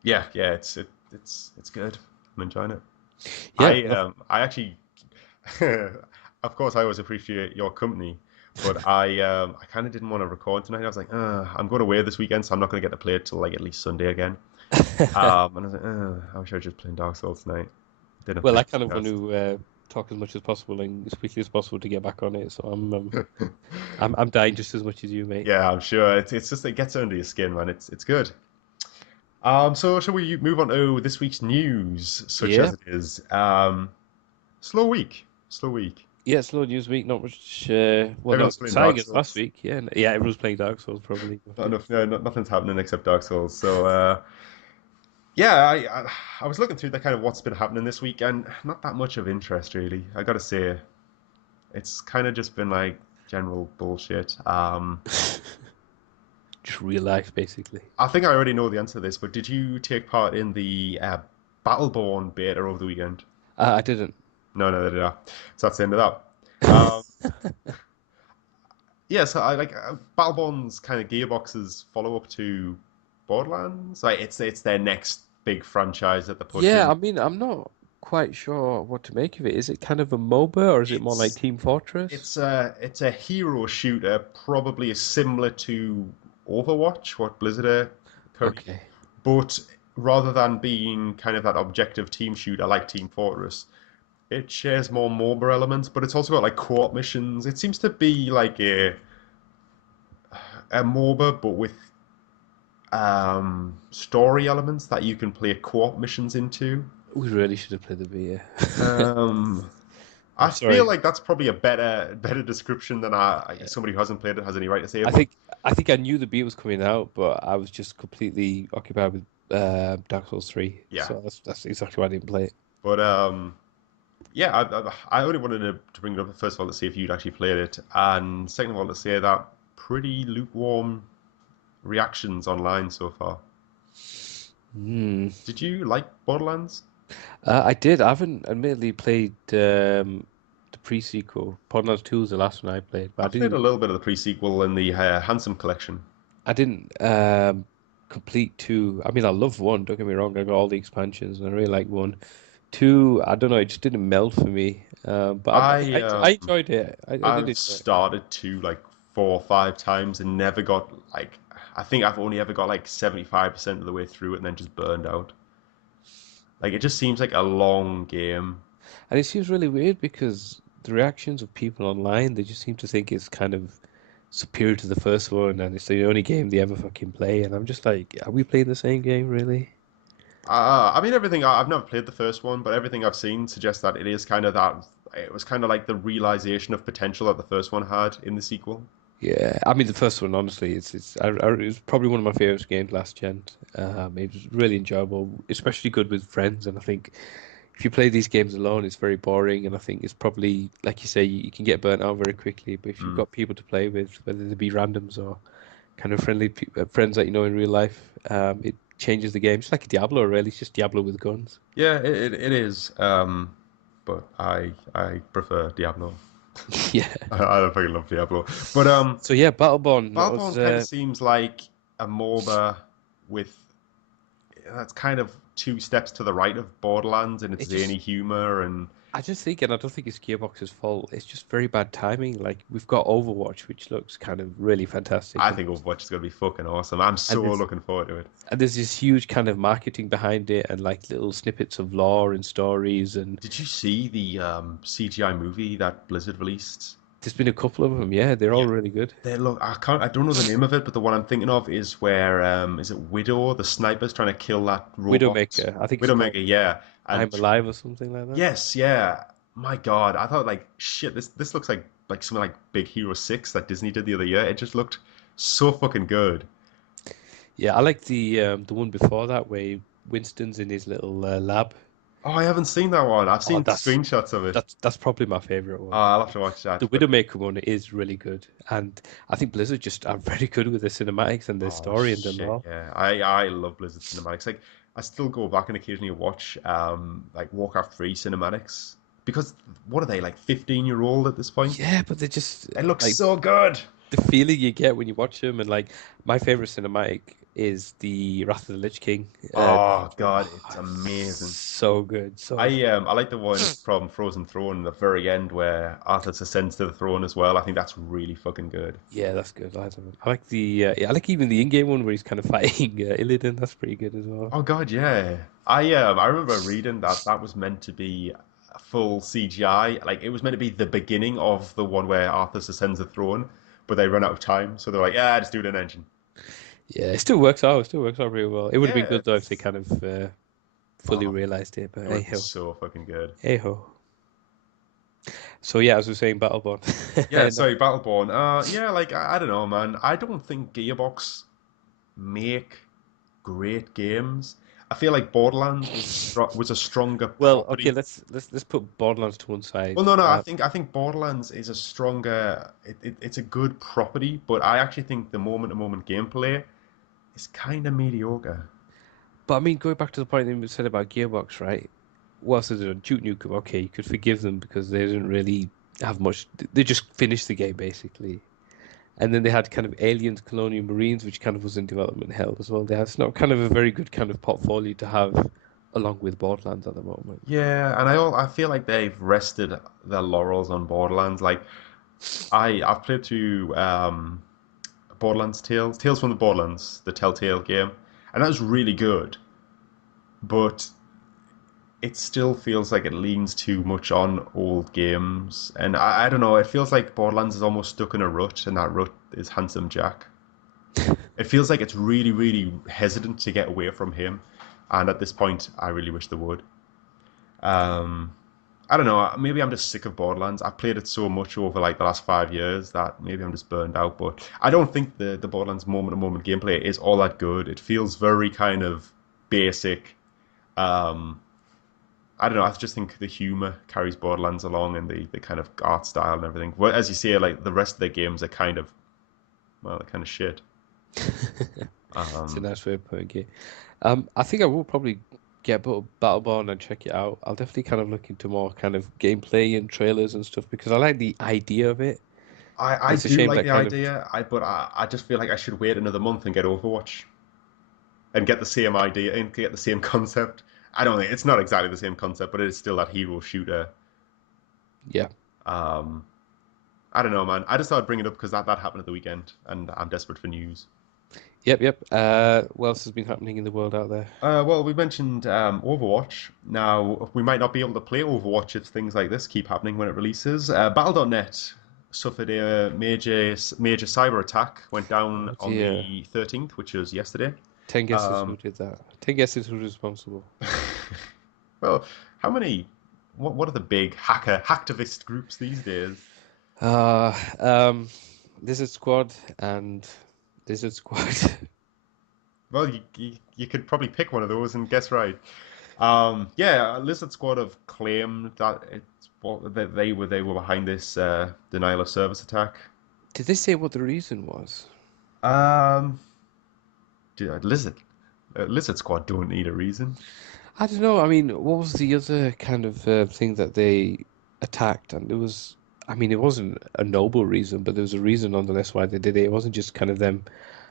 Yeah, yeah, it's good. I'm enjoying it. Yeah, I actually, of course, I always appreciate your company, but I kind of didn't want to record tonight. I was like, I'm going away this weekend, so I'm not going to get to play it till like at least Sunday again. And I was like, I wish I was just playing Dark Souls tonight. Didn't well, play I kind of want podcast. to talk as much as possible and as quickly as possible to get back on it, so I'm dying just as much as you, mate. Yeah, I'm sure. It's just it gets under your skin, man. It's good. So shall we move on to this week's news, such Yeah, as it is? Slow week. yeah, slow news week, not much. Well, not Everyone's as playing exciting Dark as last Souls. week. Yeah, yeah, everyone's playing Dark Souls probably. Not enough. No, nothing's happening except Dark Souls. So yeah, I was looking through the kind of what's been happening this week, and not that much of interest really. I gotta say, it's kind of just been like general bullshit. Just real life, basically. I think I already know the answer to this, but did you take part in the Battleborn beta over the weekend? I didn't. No, no, no, no. So that's the end of that. Yeah, so I like Battleborn's kind of Gearbox's follow up to Borderlands. Like it's their next big franchise that they're Yeah, pushing. I mean, I'm not quite sure what to make of it. Is it kind of a MOBA or is it more like It's Team Fortress? it's a hero shooter, probably similar to Overwatch, what Blizzard are currently, Okay. but rather than being kind of that objective team shooter like Team Fortress, it shares more MOBA elements, but it's also got like co-op missions. It seems to be like a MOBA, but with story elements that you can play co-op missions into. We really should have played the beer. Um, I'm I feel sorry. like that's probably a better description than somebody who hasn't played it has any right to say. I But think I think I knew the beat was coming out, but I was just completely occupied with Dark Souls 3. yeah, So that's exactly why I didn't play it. but yeah, I only wanted to bring it up first of all to see if you'd actually played it, and second of all to say that pretty lukewarm reactions online so far. Hmm. Did you like Borderlands? I did. I haven't admittedly played the pre-sequel. Borderlands 2 was the last one I played, but I played a little bit of the pre-sequel in the Handsome Collection. I didn't complete two. I mean, I love one. Don't get me wrong. I got all the expansions, and I really like one. Two, I don't know. It just didn't melt for me. But I I enjoyed it. I did I've enjoy it. started to like 4 or 5 times and never got like I think I've only ever got like 75% of the way through it and then just burned out. Like it just seems like a long game. And it seems really weird because the reactions of people online, they just seem to think it's kind of superior to the first one, and it's the only game they ever fucking play. And I'm just like, are we playing the same game, really? I mean everything I've never played the first one, but everything I've seen suggests that it is kind of that it was kind of like the realization of potential that the first one had in the sequel. Yeah, I mean the first one, honestly, it was probably one of my favorite games last gen. It was really enjoyable, especially good with friends. And I think if you play these games alone, it's very boring. And I think it's probably, like you say, you can get burnt out very quickly. But if you've Mm. got people to play with, whether they be randoms or kind of friendly friends that you know in real life, it changes the game. Just like Diablo, really. It's just Diablo with guns. Yeah, it is. But I prefer Diablo. Yeah. I don't fucking love Diablo. But So yeah, Battleborn. That was Battleborn kind of seems like a MOBA with that's kind of 2 steps to the right of Borderlands in its it just zany humor and I just think, and I don't think it's Gearbox's fault. It's just very bad timing. Like we've got Overwatch, which looks kind of really fantastic, I think Overwatch is gonna be fucking awesome. I'm and so looking forward to it. there's this huge kind of marketing behind it, and like little snippets of lore and stories, and Did you see the CGI movie that Blizzard released? there's been a couple of them. Yeah, they're all Yeah. really good. I don't know the name of it, but the one I'm thinking of is where is it Widow, the sniper's trying to kill that robot? Widowmaker, I think it's called Widowmaker, yeah. I'm And Alive or something like that. yes, yeah. My God, I thought like shit. This looks like something like Big Hero 6 that Disney did the other year. It just looked so fucking good. Yeah, I like the one before that where Winston's in his little lab. Oh, I haven't seen that one. I've Oh, seen screenshots of it. that's probably my favorite Oh, one. I'll have to watch The that. But Widowmaker one is really good, and I think Blizzard just are very good with the cinematics and the oh story and the shit, lore. yeah. I love Blizzard cinematics. Like I still go back and occasionally watch like Warcraft 3 cinematics because what are they like 15-year old at this point? Yeah, but they just It looks like so good. the feeling you get when you watch them, and like my favorite cinematic is the Wrath of the Lich King. Oh God, Oh, it's amazing. so good, so good. I like the one from Frozen Throne, the very end where Arthur ascends to the throne as well. I think that's really fucking good. Yeah, that's good. I like the yeah, I like even the in-game one where he's kind of fighting Illidan. That's pretty good as well. Oh God, yeah. I remember reading that that was meant to be a full CGI. Like it was meant to be the beginning of the one where Arthur ascends the throne, but they run out of time, so they're like, yeah, just do it in engine. Yeah, it still works out. It still works out really well. It would have been Yeah, good though if they kind of fully oh, realized it, but it would hey have been ho, so fucking good. hey ho. So yeah, as we were saying, Yeah, Battleborn. No. sorry, Battleborn. Yeah, like I don't know, man. I don't think Gearbox make great games. I feel like Borderlands was a stronger Well, okay, property. let's put Borderlands to one side. Well, no, no. I think Borderlands is a stronger. It's a good property, but I actually think the moment-to-moment gameplay is kind of mediocre. But I mean, going back to the point that you said about Gearbox, right? What else is it? Duke Nukem, okay, you could forgive them because they didn't really have much. They just finished the game basically. And then they had kind of Aliens, Colonial Marines, which kind of was in development hell as well. It's not kind of a very good kind of portfolio to have along with Borderlands at the moment. Yeah, and I feel like they've rested their laurels on Borderlands. Like I've played through Borderlands Tales from the Borderlands, the Telltale game, and that was really good. But it still feels like it leans too much on old games. And I don't know, it feels like Borderlands is almost stuck in a rut, and that rut is Handsome Jack. It feels like it's really, really hesitant to get away from him. And at this point, I really wish they would. Um, I don't know, maybe I'm just sick of Borderlands. I've played it so much over like the last 5 years that maybe I'm just burned out. But I don't think the Borderlands moment-to-moment gameplay is all that good. It feels very kind of basic. Um, I don't know. I just think the humor carries Borderlands along and the kind of art style and everything. Well, as you say, like the rest of their games are kind of well, they're kind of shit. It's a Um, nice way of putting it. I think I will probably get Battleborn and check it out. I'll definitely kind of look into more kind of gameplay and trailers and stuff because I like the idea of it. I It's a do shame like that the kind of idea. I just feel like I should wait another month and get Overwatch and get the same idea and get the same concept. I don't think it's not exactly the same concept, but it is still that hero shooter. yeah. Um, I don't know, man. I just thought I'd bring it up because that happened at the weekend, and I'm desperate for news. Yep. What else has been happening in the world out there? Well, we mentioned Overwatch. Now, we might not be able to play Overwatch if things like this keep happening when it releases. Battle.net suffered a major cyber attack, went down Oh on dear. the 13th, which was yesterday. 10 guesses who Um, did that. 10 guesses who's responsible. well, how many? What are the big hacktivist groups these days? Uh, um, Lizard Squad and Lizard Squad. Well, you could probably pick one of those and guess right. Yeah, Lizard Squad have claimed that that they were behind this denial of service attack. Did they say what the reason was? Um, Lizard Lizard Squad don't need a reason. I don't know. I mean, what was the other kind of thing that they attacked? And it was, I mean, it wasn't a noble reason, but there was a reason nonetheless why they did it. It wasn't just kind of them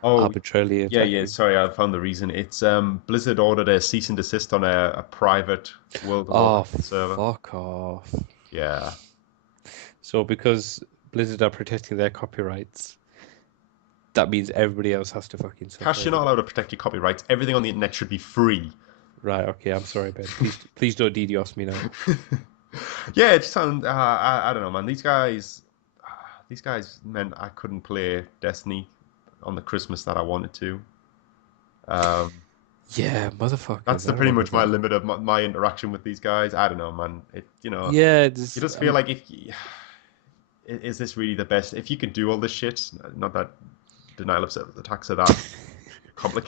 Oh, arbitrarily yeah. attacking. Sorry, I found the reason. It's Blizzard ordered a cease and desist on a private World of Oh, Warcraft server. fuck off. Yeah. So because Blizzard are protecting their copyrights, that means everybody else has to fucking Cash, suffer. you're not allowed to protect your copyrights. Everything on the internet should be free. Right, okay, I'm sorry, Ben. Please don't DDoS me now. Yeah, it just sounds. I don't know, man. These guys meant I couldn't play Destiny on the Christmas that I wanted to. Um, Yeah, that's motherfuckers, the I pretty remember much my that. limit of my interaction with these guys. I don't know, man. Yeah, You this, just feel like is this really the best? If you can do all this shit, not that denial of service attacks are that.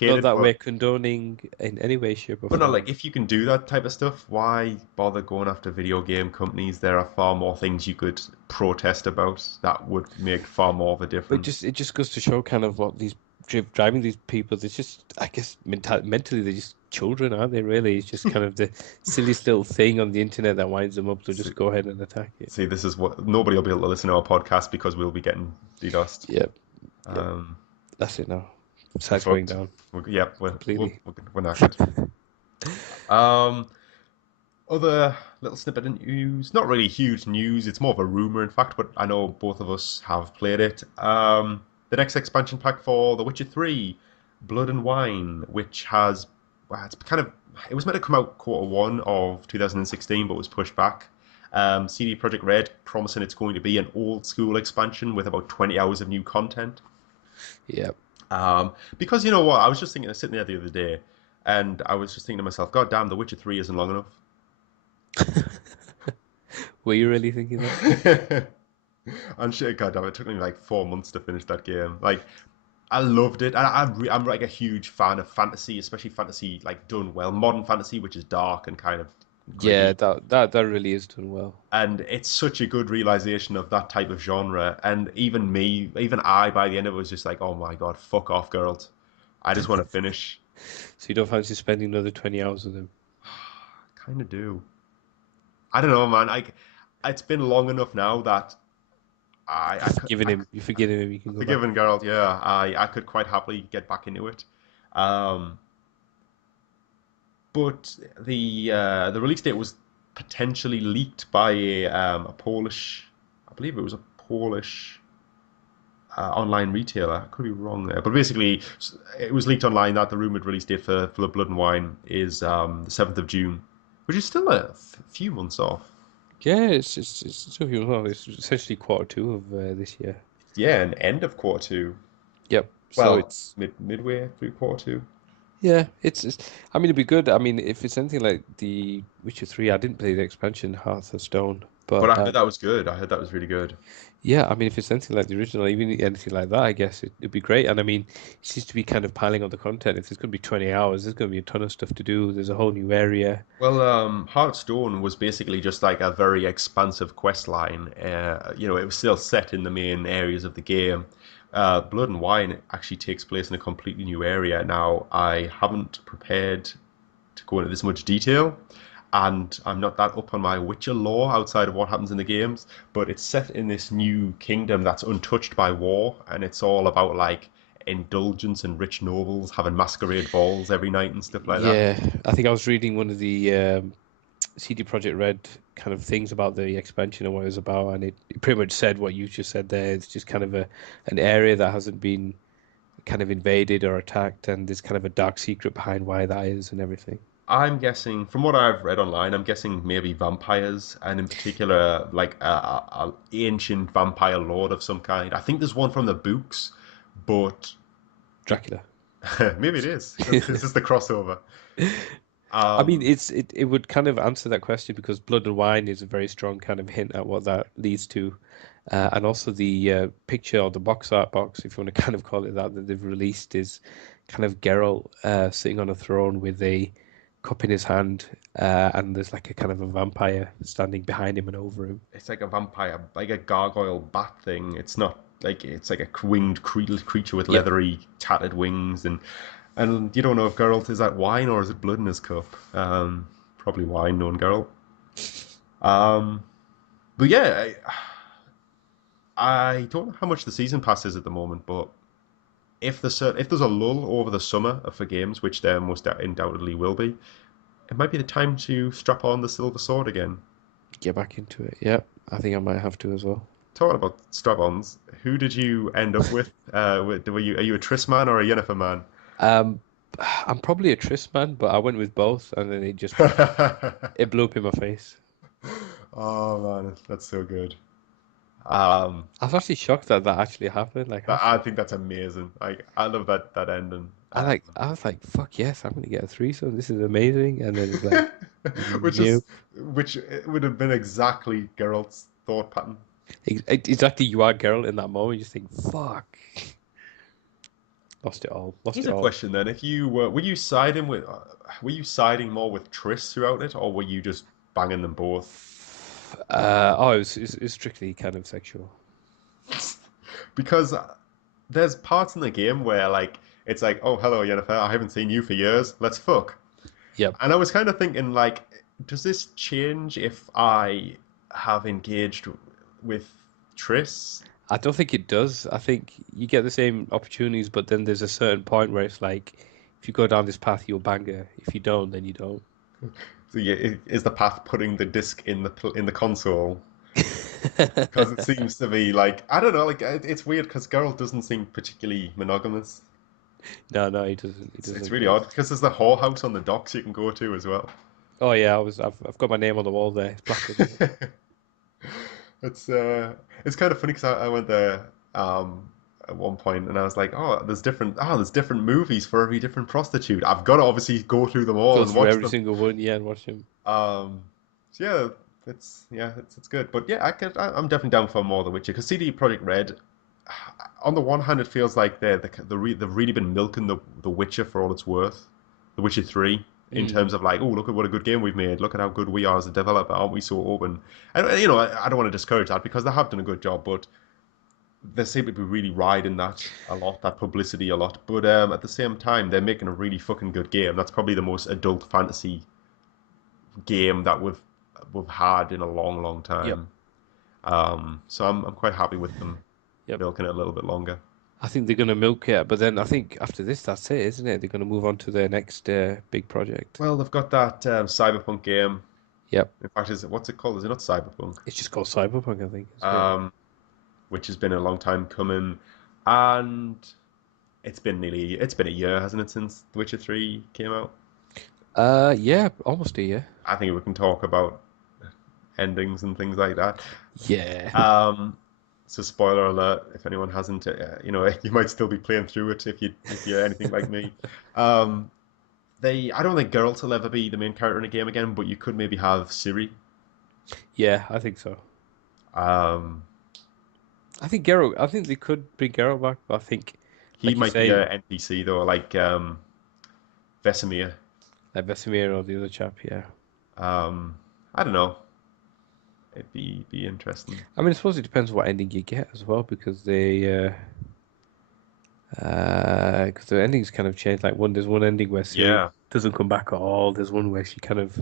Not complicated, that we're condoning in any way, shape, or but not like form. if you can do that type of stuff, why bother going after video game companies? There are far more things you could protest about that would make far more of a But difference. it just goes to show kind of what these driving these people. It's just, I guess, mentally they're just children, aren't they? Really, it's just kind of the silliest little thing on the internet that winds them up. So See, just go ahead and attack it. see, this is what nobody will be able to listen to our podcast because we'll be getting DDoSed. Yep, yep. Um, That's it now. we're Site's going fucked. down Yep, completely. we're knackered. Um, Other little snippet of news, not really huge news, it's more of a rumor, in fact, but I know both of us have played it. The next expansion pack for The Witcher 3, Blood and Wine, which has, well, it was meant to come out quarter 1 of 2016, but was pushed back. CD Projekt Red promising it's going to be an old school expansion with about 20 hours of new content. Yep. Because you know what, I was just thinking, sitting there the other day, and I was just thinking to myself, God damn, The Witcher 3 isn't long enough. Were you really thinking that? And shit, goddamn, it took me like 4 months to finish that game. Like, I loved it. I'm like a huge fan of fantasy, especially fantasy like done well, modern fantasy, which is dark and kind of Yeah, gritty. that really is done well. And it's such a good realization of that type of genre. And even me, even I, by the end of it, was just like, oh my God, fuck off, girls. I just want to finish. So you don't fancy spending another 20 hours with him? Kind of do. I don't know, man. It's been long enough now that I You're forgiving him, you can go back. forgiven girl, yeah, I could quite happily get back into it. Um, but the release date was potentially leaked by a Polish, I believe it was a Polish online retailer. I could be wrong there, but basically it was leaked online that the rumored release date for the Blood and Wine is the 7th of June, which is still a few months off. Yeah, it's so well. It's essentially quarter 2 of this year. Yeah, and end of quarter 2. Yep. So Well, it's midway through quarter 2. yeah, it's. I mean, it'd be good. I mean, if it's anything like the Witcher 3, I didn't play the expansion Hearth of Stone, But but I heard that was good. I heard that was really good. yeah, I mean, if it's anything like the original, even anything like that, I guess it'd be great. And I mean, it seems to be kind of piling on the content. If there's going to be 20 hours, there's going to be a ton of stuff to do. There's a whole new area. Well, Heart of Stone was basically just like a very expansive quest line. It was still set in the main areas of the game. Blood and Wine actually takes place in a completely new area. Now, I haven't prepared to go into this much detail, and I'm not that up on my Witcher lore outside of what happens in the games, but it's set in this new kingdom that's untouched by war, and it's all about like indulgence and rich nobles having masquerade balls every night and stuff like that. Yeah, I think I was reading one of the CD Projekt Red kind of things about the expansion and what it was about, and it pretty much said what you just said there. It's just kind of an area that hasn't been kind of invaded or attacked, and there's kind of a dark secret behind why that is and everything. I'm guessing, from what I've read online, I'm guessing maybe vampires, and in particular, like a ancient vampire lord of some kind. I think there's one from the books, but Dracula. maybe it is. This is the crossover. I mean, Um, it would kind of answer that question because Blood and Wine is a very strong kind of hint at what that leads to, and also the picture or the box art box, if you want to kind of call it that, that they've released is kind of Geralt sitting on a throne with a cup in his hand, and there's like a kind of a vampire standing behind him and over him. it's like a vampire, like a gargoyle bat thing. It's not like it's like a winged creature with Yep. leathery, tattered wings, and you don't know if Geralt is that wine or is it blood in his cup. Probably wine, knowing Geralt. Um, but yeah, I don't know how much the season pass is at the moment, but if there's a lull over the summer for games, which there most undoubtedly will be, it might be the time to strap on the silver sword again. Get back into it. Yep. I think I might have to as well. Talking about strap-ons, who did you end up with? Are you a Triss man or a Yennefer man? Um, I'm probably a Triss man, but I went with both, and then it blew up in my face. Oh man, that's so good. Um, I was actually shocked that that actually happened. Like I think that's amazing. I love that ending. I was like, fuck yes, I'm gonna get a threesome. This is amazing. And then it's like, which nope. is which would have been exactly Geralt's thought pattern. Exactly, you are girl in that moment. You just think, fuck. Lost it all. Lost Here's it a all. question then: If you were you siding more with Triss throughout it, or were you just banging them both? Oh, it's strictly kind of sexual. Because there's parts in the game where like it's like, oh, hello, Yennefer, I haven't seen you for years. Let's fuck. Yep. And I was kind of thinking, like, does this change if I have engaged with Triss? I don't think it does. I think you get the same opportunities, but then there's a certain point where it's like, if you go down this path, you'll bang her. If you don't, then you don't. So, yeah, is the path putting the disc in the console? Because it seems to be like I don't know, like it's weird because Geralt doesn't seem particularly monogamous. No, no, he doesn't. He It's doesn't. really odd because there's the whorehouse on the docks you can go to as well. Oh yeah, I've got my name on the wall there. It's plastered in. It's it's kind of funny because I went there at one point and I was like, there's different movies for every different prostitute. I've got to obviously go through them all Go and through watch every them. single one, yeah, and watch him. So it's good. But yeah, I'm definitely down for more of The Witcher because CD Projekt Red. On the one hand, it feels like they've really been milking the Witcher for all it's worth. The Witcher 3, in Mm. terms of like, oh, look at what a good game we've made. Look at how good we are as a developer. Aren't we so open? And you know, I don't want to discourage that because they have done a good job, but they seem to be really riding that a lot, that publicity a lot. But at the same time, they're making a really fucking good game. That's probably the most adult fantasy game that we've had in a long, long Yep. time. So I'm quite happy with them Yep. milking it a little bit longer. I think they're gonna milk it, but then I think after this, that's it, isn't it? They're gonna move on to their next big project. Well, they've got that Cyberpunk game. Yep. In fact, what's it called? Is it not Cyberpunk? It's just called Cyberpunk, I think, isn't it? Um, which has been a long time coming, and it's been a year, hasn't it, since The Witcher 3 came out? Yeah, almost a year. I think we can talk about endings and things like that. Yeah. Um, so spoiler alert, if anyone hasn't, you might still be playing through it if you're anything like me. Um, I don't think Geralt will ever be the main character in a game again, but you could maybe have Ciri. Yeah, I think so. Um, I think Geralt. I think they could bring Geralt back, but I think, he like you might be say, a NPC though, like Vesemir. like Vesemir or the other chap. Yeah. Um, I don't know. It'd be interesting. I mean, I suppose it depends what ending you get as well, because because the endings kind of change. Like there's one ending where Ciri Yeah, doesn't come back at all. There's one where she kind of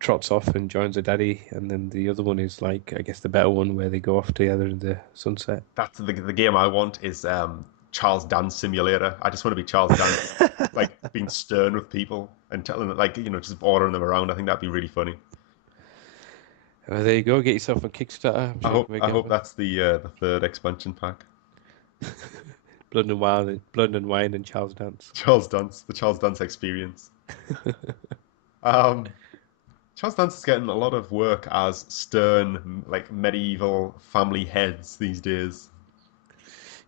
trots off and joins her daddy, and then the other one is like, I guess, the better one where they go off together in the sunset. that's the game I want is Charles Dance Simulator. I just want to be Charles Dance, like being stern with people and telling them, like, just ordering them around. I think that'd be really funny. There you go. Get yourself on Kickstarter. I'm I sure you can hope make I it hope happen. that's the third expansion pack. Blood and wine, and Charles dance. The Charles Dance experience. Um, Charles Dance is getting a lot of work as stern, like medieval family heads these days.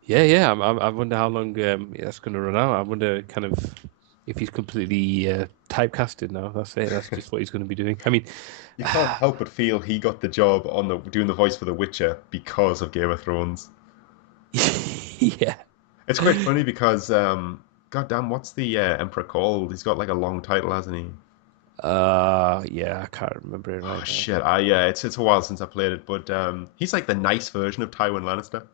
Yeah, yeah. I wonder how long that's going to run out. I wonder kind of if he's completely typecasted now. That's it. That's just what he's going to be doing. I mean, You can't help but feel he got the job on the doing the voice for The Witcher because of Game of Thrones. yeah. It's quite funny because, goddamn, what's the Emperor called? He's got like a long title, hasn't he? Yeah. I can't remember it Oh right now. shit! I yeah, it's a while since I played it, but he's like the nice version of Tywin Lannister.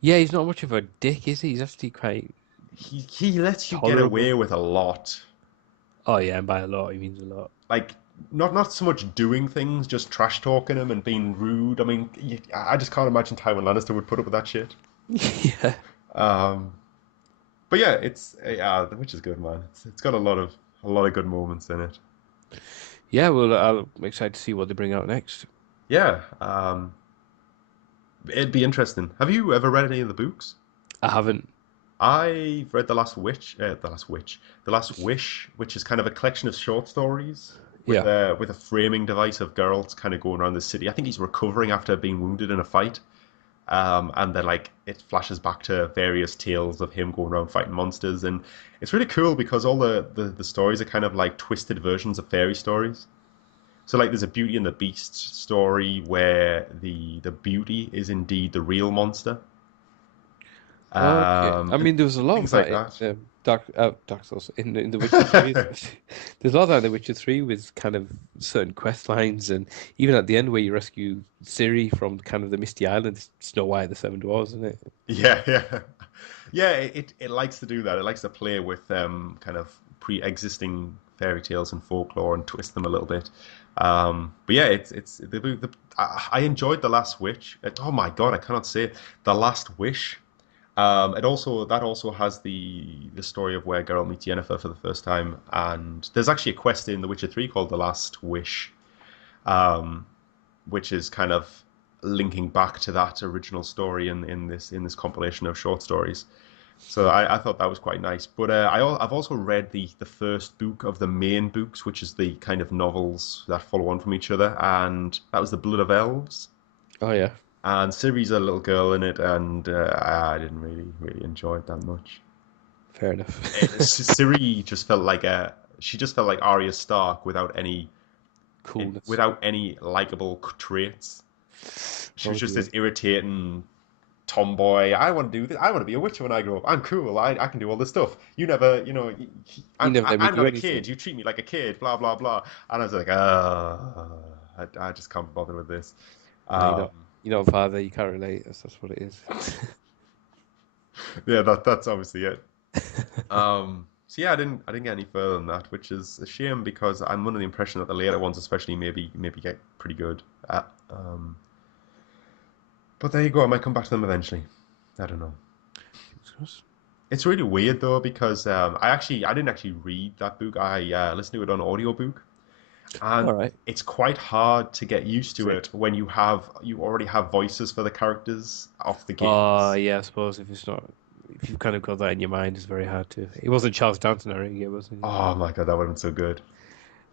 Yeah, he's not much of a dick, is he? He's actually quite He lets you get tolerable. away with a lot. Oh yeah, and by a lot, he means a lot. Like not so much doing things, just trash talking him and being rude. I mean, I just can't imagine Tywin Lannister would put up with that shit. yeah. Um, but yeah, which is good, man. It's got a lot of good moments in it. Yeah. Well, I'm excited to see what they bring out next. Yeah, it'd be interesting. Have you ever read any of the books? I haven't. I've read The Last Wish, which is kind of a collection of short stories Yeah. with a framing device of Geralt kind of going around the city. I think he's recovering after being wounded in a fight, and then like it flashes back to various tales of him going around fighting monsters, and it's really cool because all the stories are kind of like twisted versions of fairy stories. So like there's a Beauty and the Beast story where the beauty is indeed the real monster. Okay. I and mean, there was a lot of things like that that. in Dark Souls in the Witcher 3. There's a lot of that in the Witcher 3 with kind of certain quest lines, and even at the end where you rescue Ciri from kind of the Misty Island, Snow White, the Seven Dwarfs, isn't it? Yeah, yeah, yeah. It likes to do that. It likes to play with kind of pre-existing fairy tales and folklore and twist them a little bit. But yeah, it's I enjoyed The Last Witch. Oh my God, I cannot say it. The Last Wish. That also has the story of where Geralt meets Yennefer for the first time, and there's actually a quest in The Witcher 3 called The Last Wish, um, which is kind of linking back to that original story in this compilation of short stories. So I thought that was quite nice. But I've also read the first book of the main books, which is the kind of novels that follow on from each other, and that was The Blood of Elves. Oh yeah, And Ciri's a little girl in it, and I didn't really enjoy it that much. fair enough. Ciri just felt like she just felt like Arya Stark Coolness. without any likable traits. She was Oh just this dear. irritating tomboy. I want to do this. I want to be a witcher when I grow up. I'm cool. I can do all this stuff. You never, you know, You never let me I'm do not a kid. anything. You treat me like a kid. Blah blah blah. And I was like, I just can't bother with this. No, Um, you're not a father. You can't relate. That's what it is. yeah, that's obviously it. So yeah, I didn't get any further than that, which is a shame because I'm under the impression that the later ones, especially, maybe get pretty good. But there you go. I might come back to them eventually. I don't know. Fingers crossed. It's really weird though because I didn't actually read that book. I listened to it on audiobook, and All right. it's quite hard to get used to it when you already have voices for the characters off the Oh games. yeah, I suppose if you've kind of got that in your mind, it's very hard to. It wasn't Charles Danton narrating it, wasn't it? Oh my God, that would have been so good.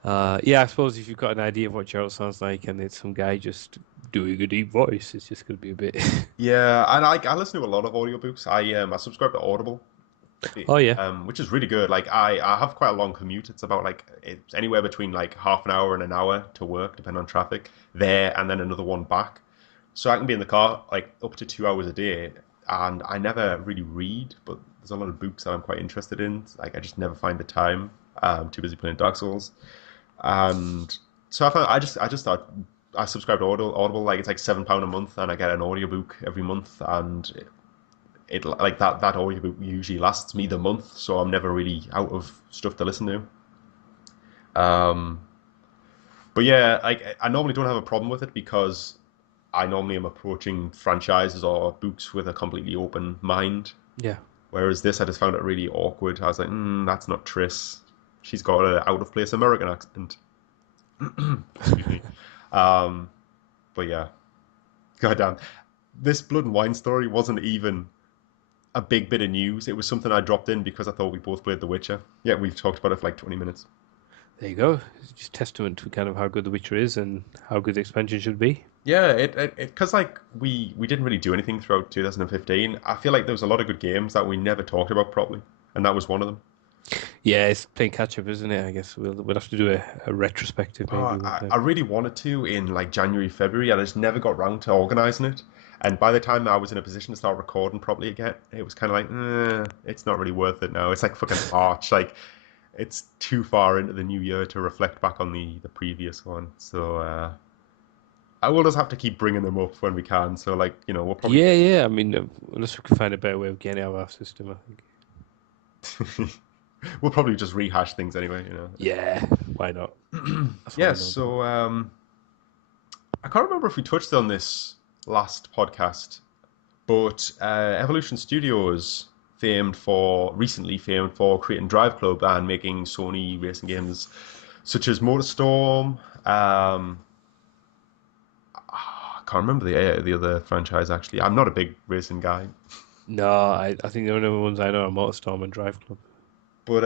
Yeah, I suppose if you've got an idea of what Gerald sounds like and it's some guy just doing a deep voice, it's just going to be a bit. Yeah, and I listen to a lot of audiobooks. I subscribe to Audible, Oh yeah, which is really good. Like I have quite a long commute. It's about like it's anywhere between like half an hour and an hour to work, depending on traffic there, and then another one back. So I can be in the car like up to 2 hours a day, and I never really read, but there's a lot of books that I'm quite interested in. Like I just never find the time. I'm too busy playing Dark Souls, and so I just thought I subscribe to Audible. Like it's like £7 a month, and I get an audiobook every month, and it like that audiobook usually lasts me the month, so I'm never really out of stuff to listen to. But yeah, I normally don't have a problem with it because I normally am approaching franchises or books with a completely open mind. yeah. Whereas this, I just found it really awkward. I was like, that's not Triss. She's got an out of place American accent. Excuse me. Um, but yeah, goddamn, this Blood and Wine story wasn't even a big bit of news. It was something I dropped in because I thought we both played The Witcher. Yeah, we've talked about it for like 20 minutes. There you go. It's just testament to kind of how good The Witcher is and how good the expansion should be. Yeah, because like we didn't really do anything throughout 2015. I feel like there was a lot of good games that we never talked about properly, and that was one of them. Yeah, it's playing catch up, isn't it? I guess we'll have to do a retrospective maybe Oh, one I time. really wanted to in like January, February. I just never got round to organizing it. And by the time I was in a position to start recording properly again, it was kind of like, it's not really worth it now. It's like fucking March. Like, it's too far into the new year to reflect back on the previous one. So I will just have to keep bringing them up when we can. So like, we'll probably Yeah, yeah. I mean, unless we can find a better way of getting out of our system, I think. we'll probably just rehash things anyway. Yeah, why not? That's what Yeah. we're known for. So I can't remember if we touched on this last podcast. But Evolution Studios, recently famed for creating Drive Club and making Sony racing games such as MotorStorm. I can't remember the other franchise actually. I'm not a big racing guy, No, I think the only ones I know are MotorStorm and Drive Club. but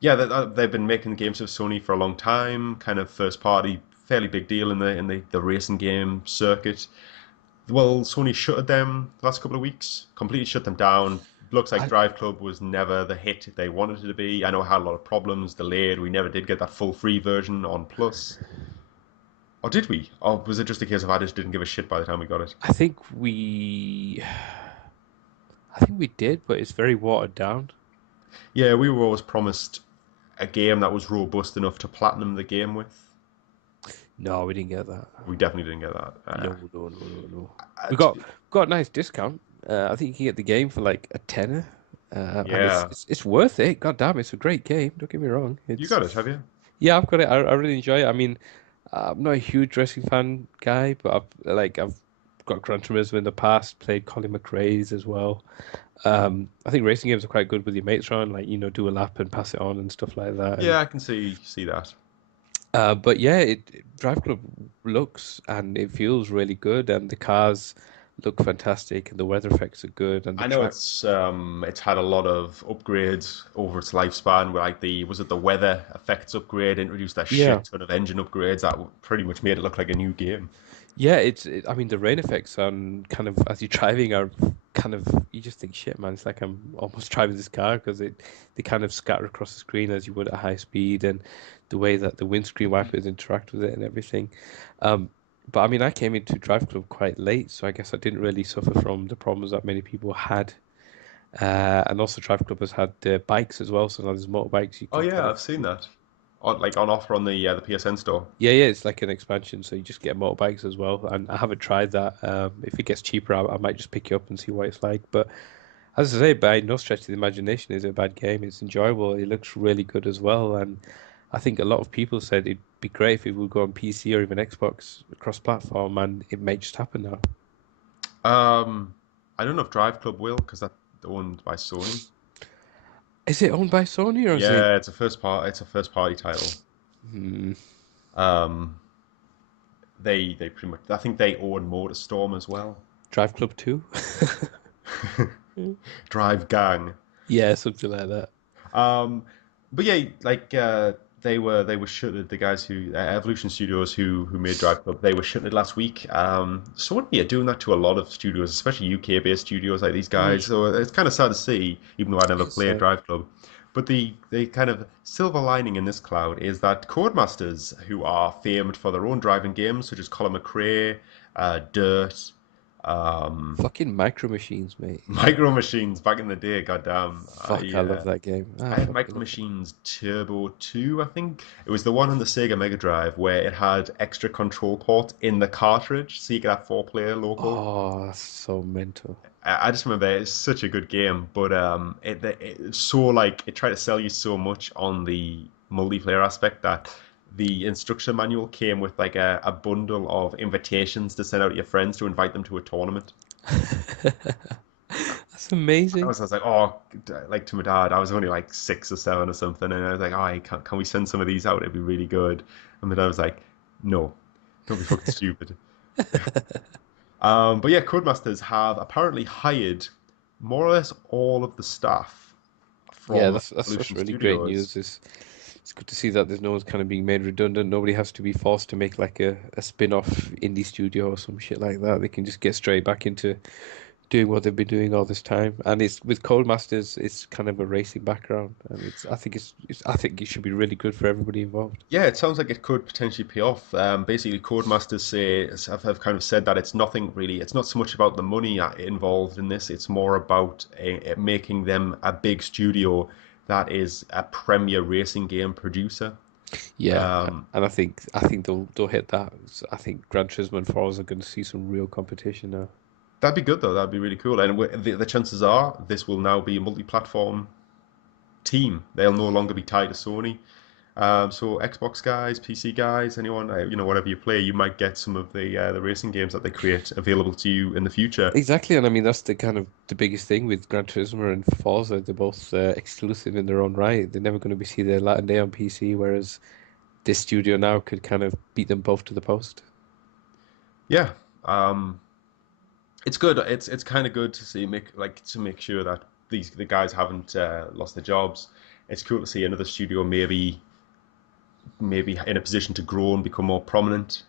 yeah, they've been making games for Sony for a long time. Kind of first party, fairly big deal in the racing game circuit. Well, Sony shuttered them the last couple of weeks, completely shut them down. Looks like I, Drive Club was never the hit they wanted it to be. I know it had a lot of problems, delayed. We never did get that full free version on Plus. Or did we? Or was it just a case of I just didn't give a shit by the time we got it? I think we I think we did, but it's very watered down. Yeah, we were always promised a game that was robust enough to platinum the game with. No, we didn't get that. We definitely didn't get that. No, no, no, no, no. Uh, We got t- got a nice discount. I think you can get the game for like a tenner, and it's, yeah, it's it's worth it. God damn, it's a great game. Don't get me wrong. you It's got it, have you? Yeah, I've got it. I really enjoy it. I mean, I'm not a huge racing fan guy, but I've got Gran Turismo in the past. Played Colin McRae's as well. I think racing games are quite good with your mates around, like do a lap and pass it on and stuff like that. And Yeah, I can see that. but yeah, Drive Club looks and it feels really good, and the cars look fantastic, and the weather effects are good, and the I know track. it's had a lot of upgrades over its lifespan. Like the was it the weather effects upgrade introduced a Yeah, shit ton of engine upgrades that pretty much made it look like a new game. yeah. I mean, the rain effects on kind of as you're driving are kind of you just think, shit, man. It's like I'm almost driving this car because they kind of scatter across the screen as you would at high speed, and the way that the windscreen wipers interact with it and everything. Um, but I mean, I came into Drive Club quite late, so I guess I didn't really suffer from the problems that many people had. And also, Drive Club has had bikes as well, so now there's motorbikes you Oh can yeah, kind of. I've seen that. On offer on the PSN store. Yeah, yeah, it's like an expansion, so you just get motorbikes as well. And I haven't tried that. If it gets cheaper, I might just pick you up and see what it's like. But as I say, by no stretch of the imagination is it a bad game. It's enjoyable. It looks really good as well. And I think a lot of people said it'd be great if it would go on PC or even Xbox cross-platform, and it may just happen now. Um, I don't know if Drive Club will because that's owned by Sony. Is it owned by Sony or is it Yeah, it's a first party title. hmm, Um, they pretty much I think they own MotorStorm as well. Drive Club 2? Drive Gang. Yeah, something like that. Um, but yeah, like they were shuttered. The guys who Evolution Studios who made Drive Club, they were shuttered last week. Sony are doing that to a lot of studios, especially UK based studios like these Mm, guys. So it's kind of sad to see, even though I never it's played Drive Club. But the kind of silver lining in this cloud is that Codemasters, who are famed for their own driving games such as Colin McRae, Dirt, um, fucking Micro Machines, mate. Micro Machines back in the day, goddamn, Fuck, I love that game. I I had fucking Micro love it. Machines Turbo 2, I think. It was the one on the Sega Mega Drive where it had extra control ports in the cartridge, so you could have four-player local. Oh, that's so mental. I just remember it's such a good game, but it's so like it tried to sell you so much on the multiplayer aspect that the instruction manual came with like a bundle of invitations to send out to your friends to invite them to a tournament. That's amazing. I was like, oh, like to my dad, I was only like 6 or 7 or something, and I was like, oh, can we send some of these out? It'd be really good. And my dad was like, no, don't be fucking stupid. But yeah, Codemasters have apparently hired more or less all of the staff Yeah, from that's Evolution really great Studios. news. It's good to see that there's no one's kind of being made redundant. Nobody has to be forced to make like a spin-off indie studio or some shit like that. They can just get straight back into doing what they've been doing all this time. And it's with Codemasters, it's kind of a racing background, and I think it should be really good for everybody involved. Yeah, it sounds like it could potentially pay off. Basically, Codemasters have kind of said that it's nothing really. It's not so much about the money involved in this. It's more about making them a big studio that is a premier racing game producer. Yeah, Um, and I think they'll hit that. I think Gran Turismo and Forza are going to see some real competition now. that'd be good though. That'd be really cool. And the chances are this will now be a multi-platform team. They'll no longer be tied to Sony. So Xbox guys, PC guys, anyone, whatever you play, you might get some of the racing games that they create available to you in the future. Exactly, and I mean that's the kind of the biggest thing with Gran Turismo and Forza. They're both exclusive in their own right. They're never going to be see their light and day on PC, whereas this studio now could kind of beat them both to the post. Yeah, um, it's good. It's kind of good to see to make sure that the guys haven't lost their jobs. It's cool to see another studio maybe in a position to grow and become more prominent.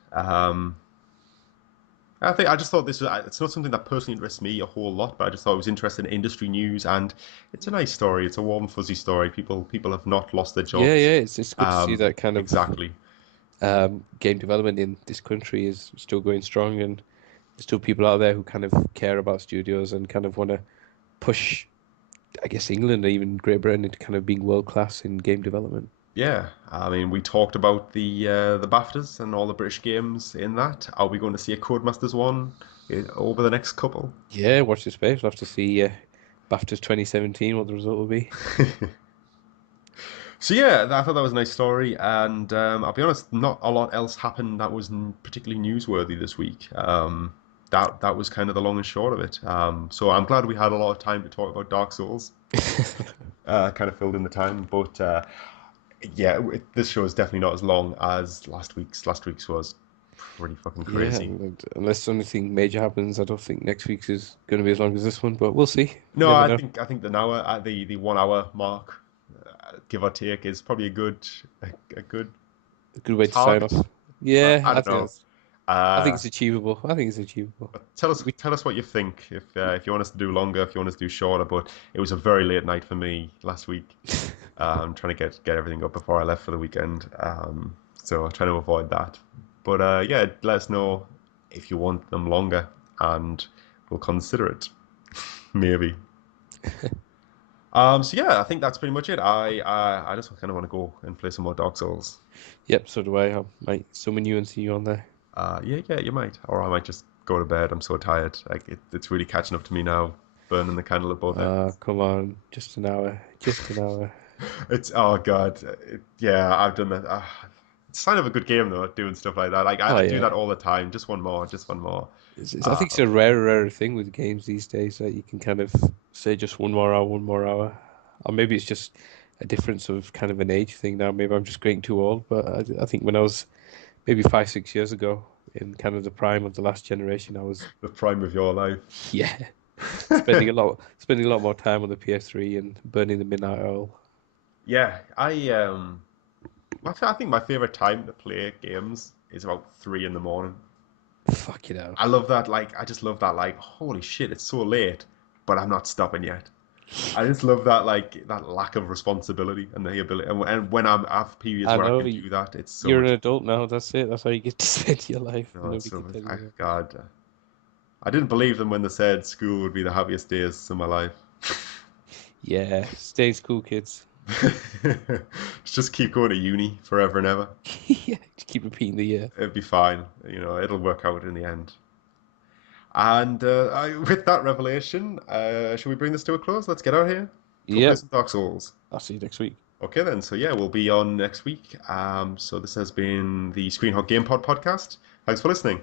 I just thought this was it's not something that personally interests me a whole lot, but I just thought it was interesting in industry news and it's a nice story. It's a warm, fuzzy story. People have not lost their Yeah, jobs. yeah, it's good to see that kind of Exactly. game development in this country is still going strong, and there's still people out there who kind of care about studios and kind of want to push, I guess, England or even Great Britain into kind of being world class in game development. Yeah, I mean, we talked about the BAFTAs and all the British games in that. Are we going to see a Codemasters one over the next couple? Yeah, watch this space. We'll have to see BAFTAs 2017 what the result will be. So yeah, I thought that was a nice story, and I'll be honest, not a lot else happened that was particularly newsworthy this week. That was kind of the long and short of it. So I'm glad we had a lot of time to talk about Dark Souls. Kind of filled in the time, but yeah, this show is definitely not as long as last week's. Last week's was pretty fucking Yeah, crazy. and unless anything major happens, I don't think next week's is going to be as long as this one, but we'll see. You No, never I know. think the hour at the 1 hour mark, give or take, is probably a good A good way to sign target. off. Yeah, I don't know. I think Uh, it's achievable. I think it's achievable. We tell us what you think if you want us to do longer, if you want us to do shorter. But it was a very late night for me last week. Trying to get everything up before I left for the weekend. So trying to avoid that. But yeah, let us know if you want them longer, and we'll consider it. Maybe. So yeah, I think that's pretty much it. I just kind of want to go and play some more Dark Souls. Yep, so do I. I might summon you and see you on there. Yeah, you might, or I might just go to bed. I'm so tired. Like it's really catching up to me now, burning the candle at both ends. Come on, just an hour. Just an hour. It's oh god, yeah, I've done that. It's a sign of a good game though, doing stuff like that. Like Oh I do yeah. that all the time. Just one more, just one more. I Uh, think it's a rare thing with games these days that you can kind of say just one more hour, one more hour. Or maybe it's just a difference of kind of an age thing now. Maybe I'm just getting too old, but I think when I was maybe 5, 6 years ago in kind of the prime of the last generation, I was, the prime of your life. yeah, spending a lot more time on the PS3 and burning the midnight oil. Yeah, I think my favorite time to play games is about 3 in the morning. Fuck you know. I love that. Like I just love that. Like holy shit, it's so late, but I'm not stopping yet. I just love that like that lack of responsibility and the ability. And when I have periods I where I know can do that, it's so you're an much. adult now. That's it. That's how you get to spend your life. No, it's Nobody so can much. tell you that. God, I didn't believe them when they said school would be the happiest days of my life. Yeah, stay in school, kids. Just keep going to uni forever and ever. Yeah, just keep repeating the year. It'll be fine. It'll work out in the end. And with that revelation, should we bring this to a close? Let's get out of here. Go play Yep. some Dark Souls. I'll see you next week. Okay then, so yeah, we'll be on next week. So this has been the ScreenHog Gamepod podcast. Thanks for listening.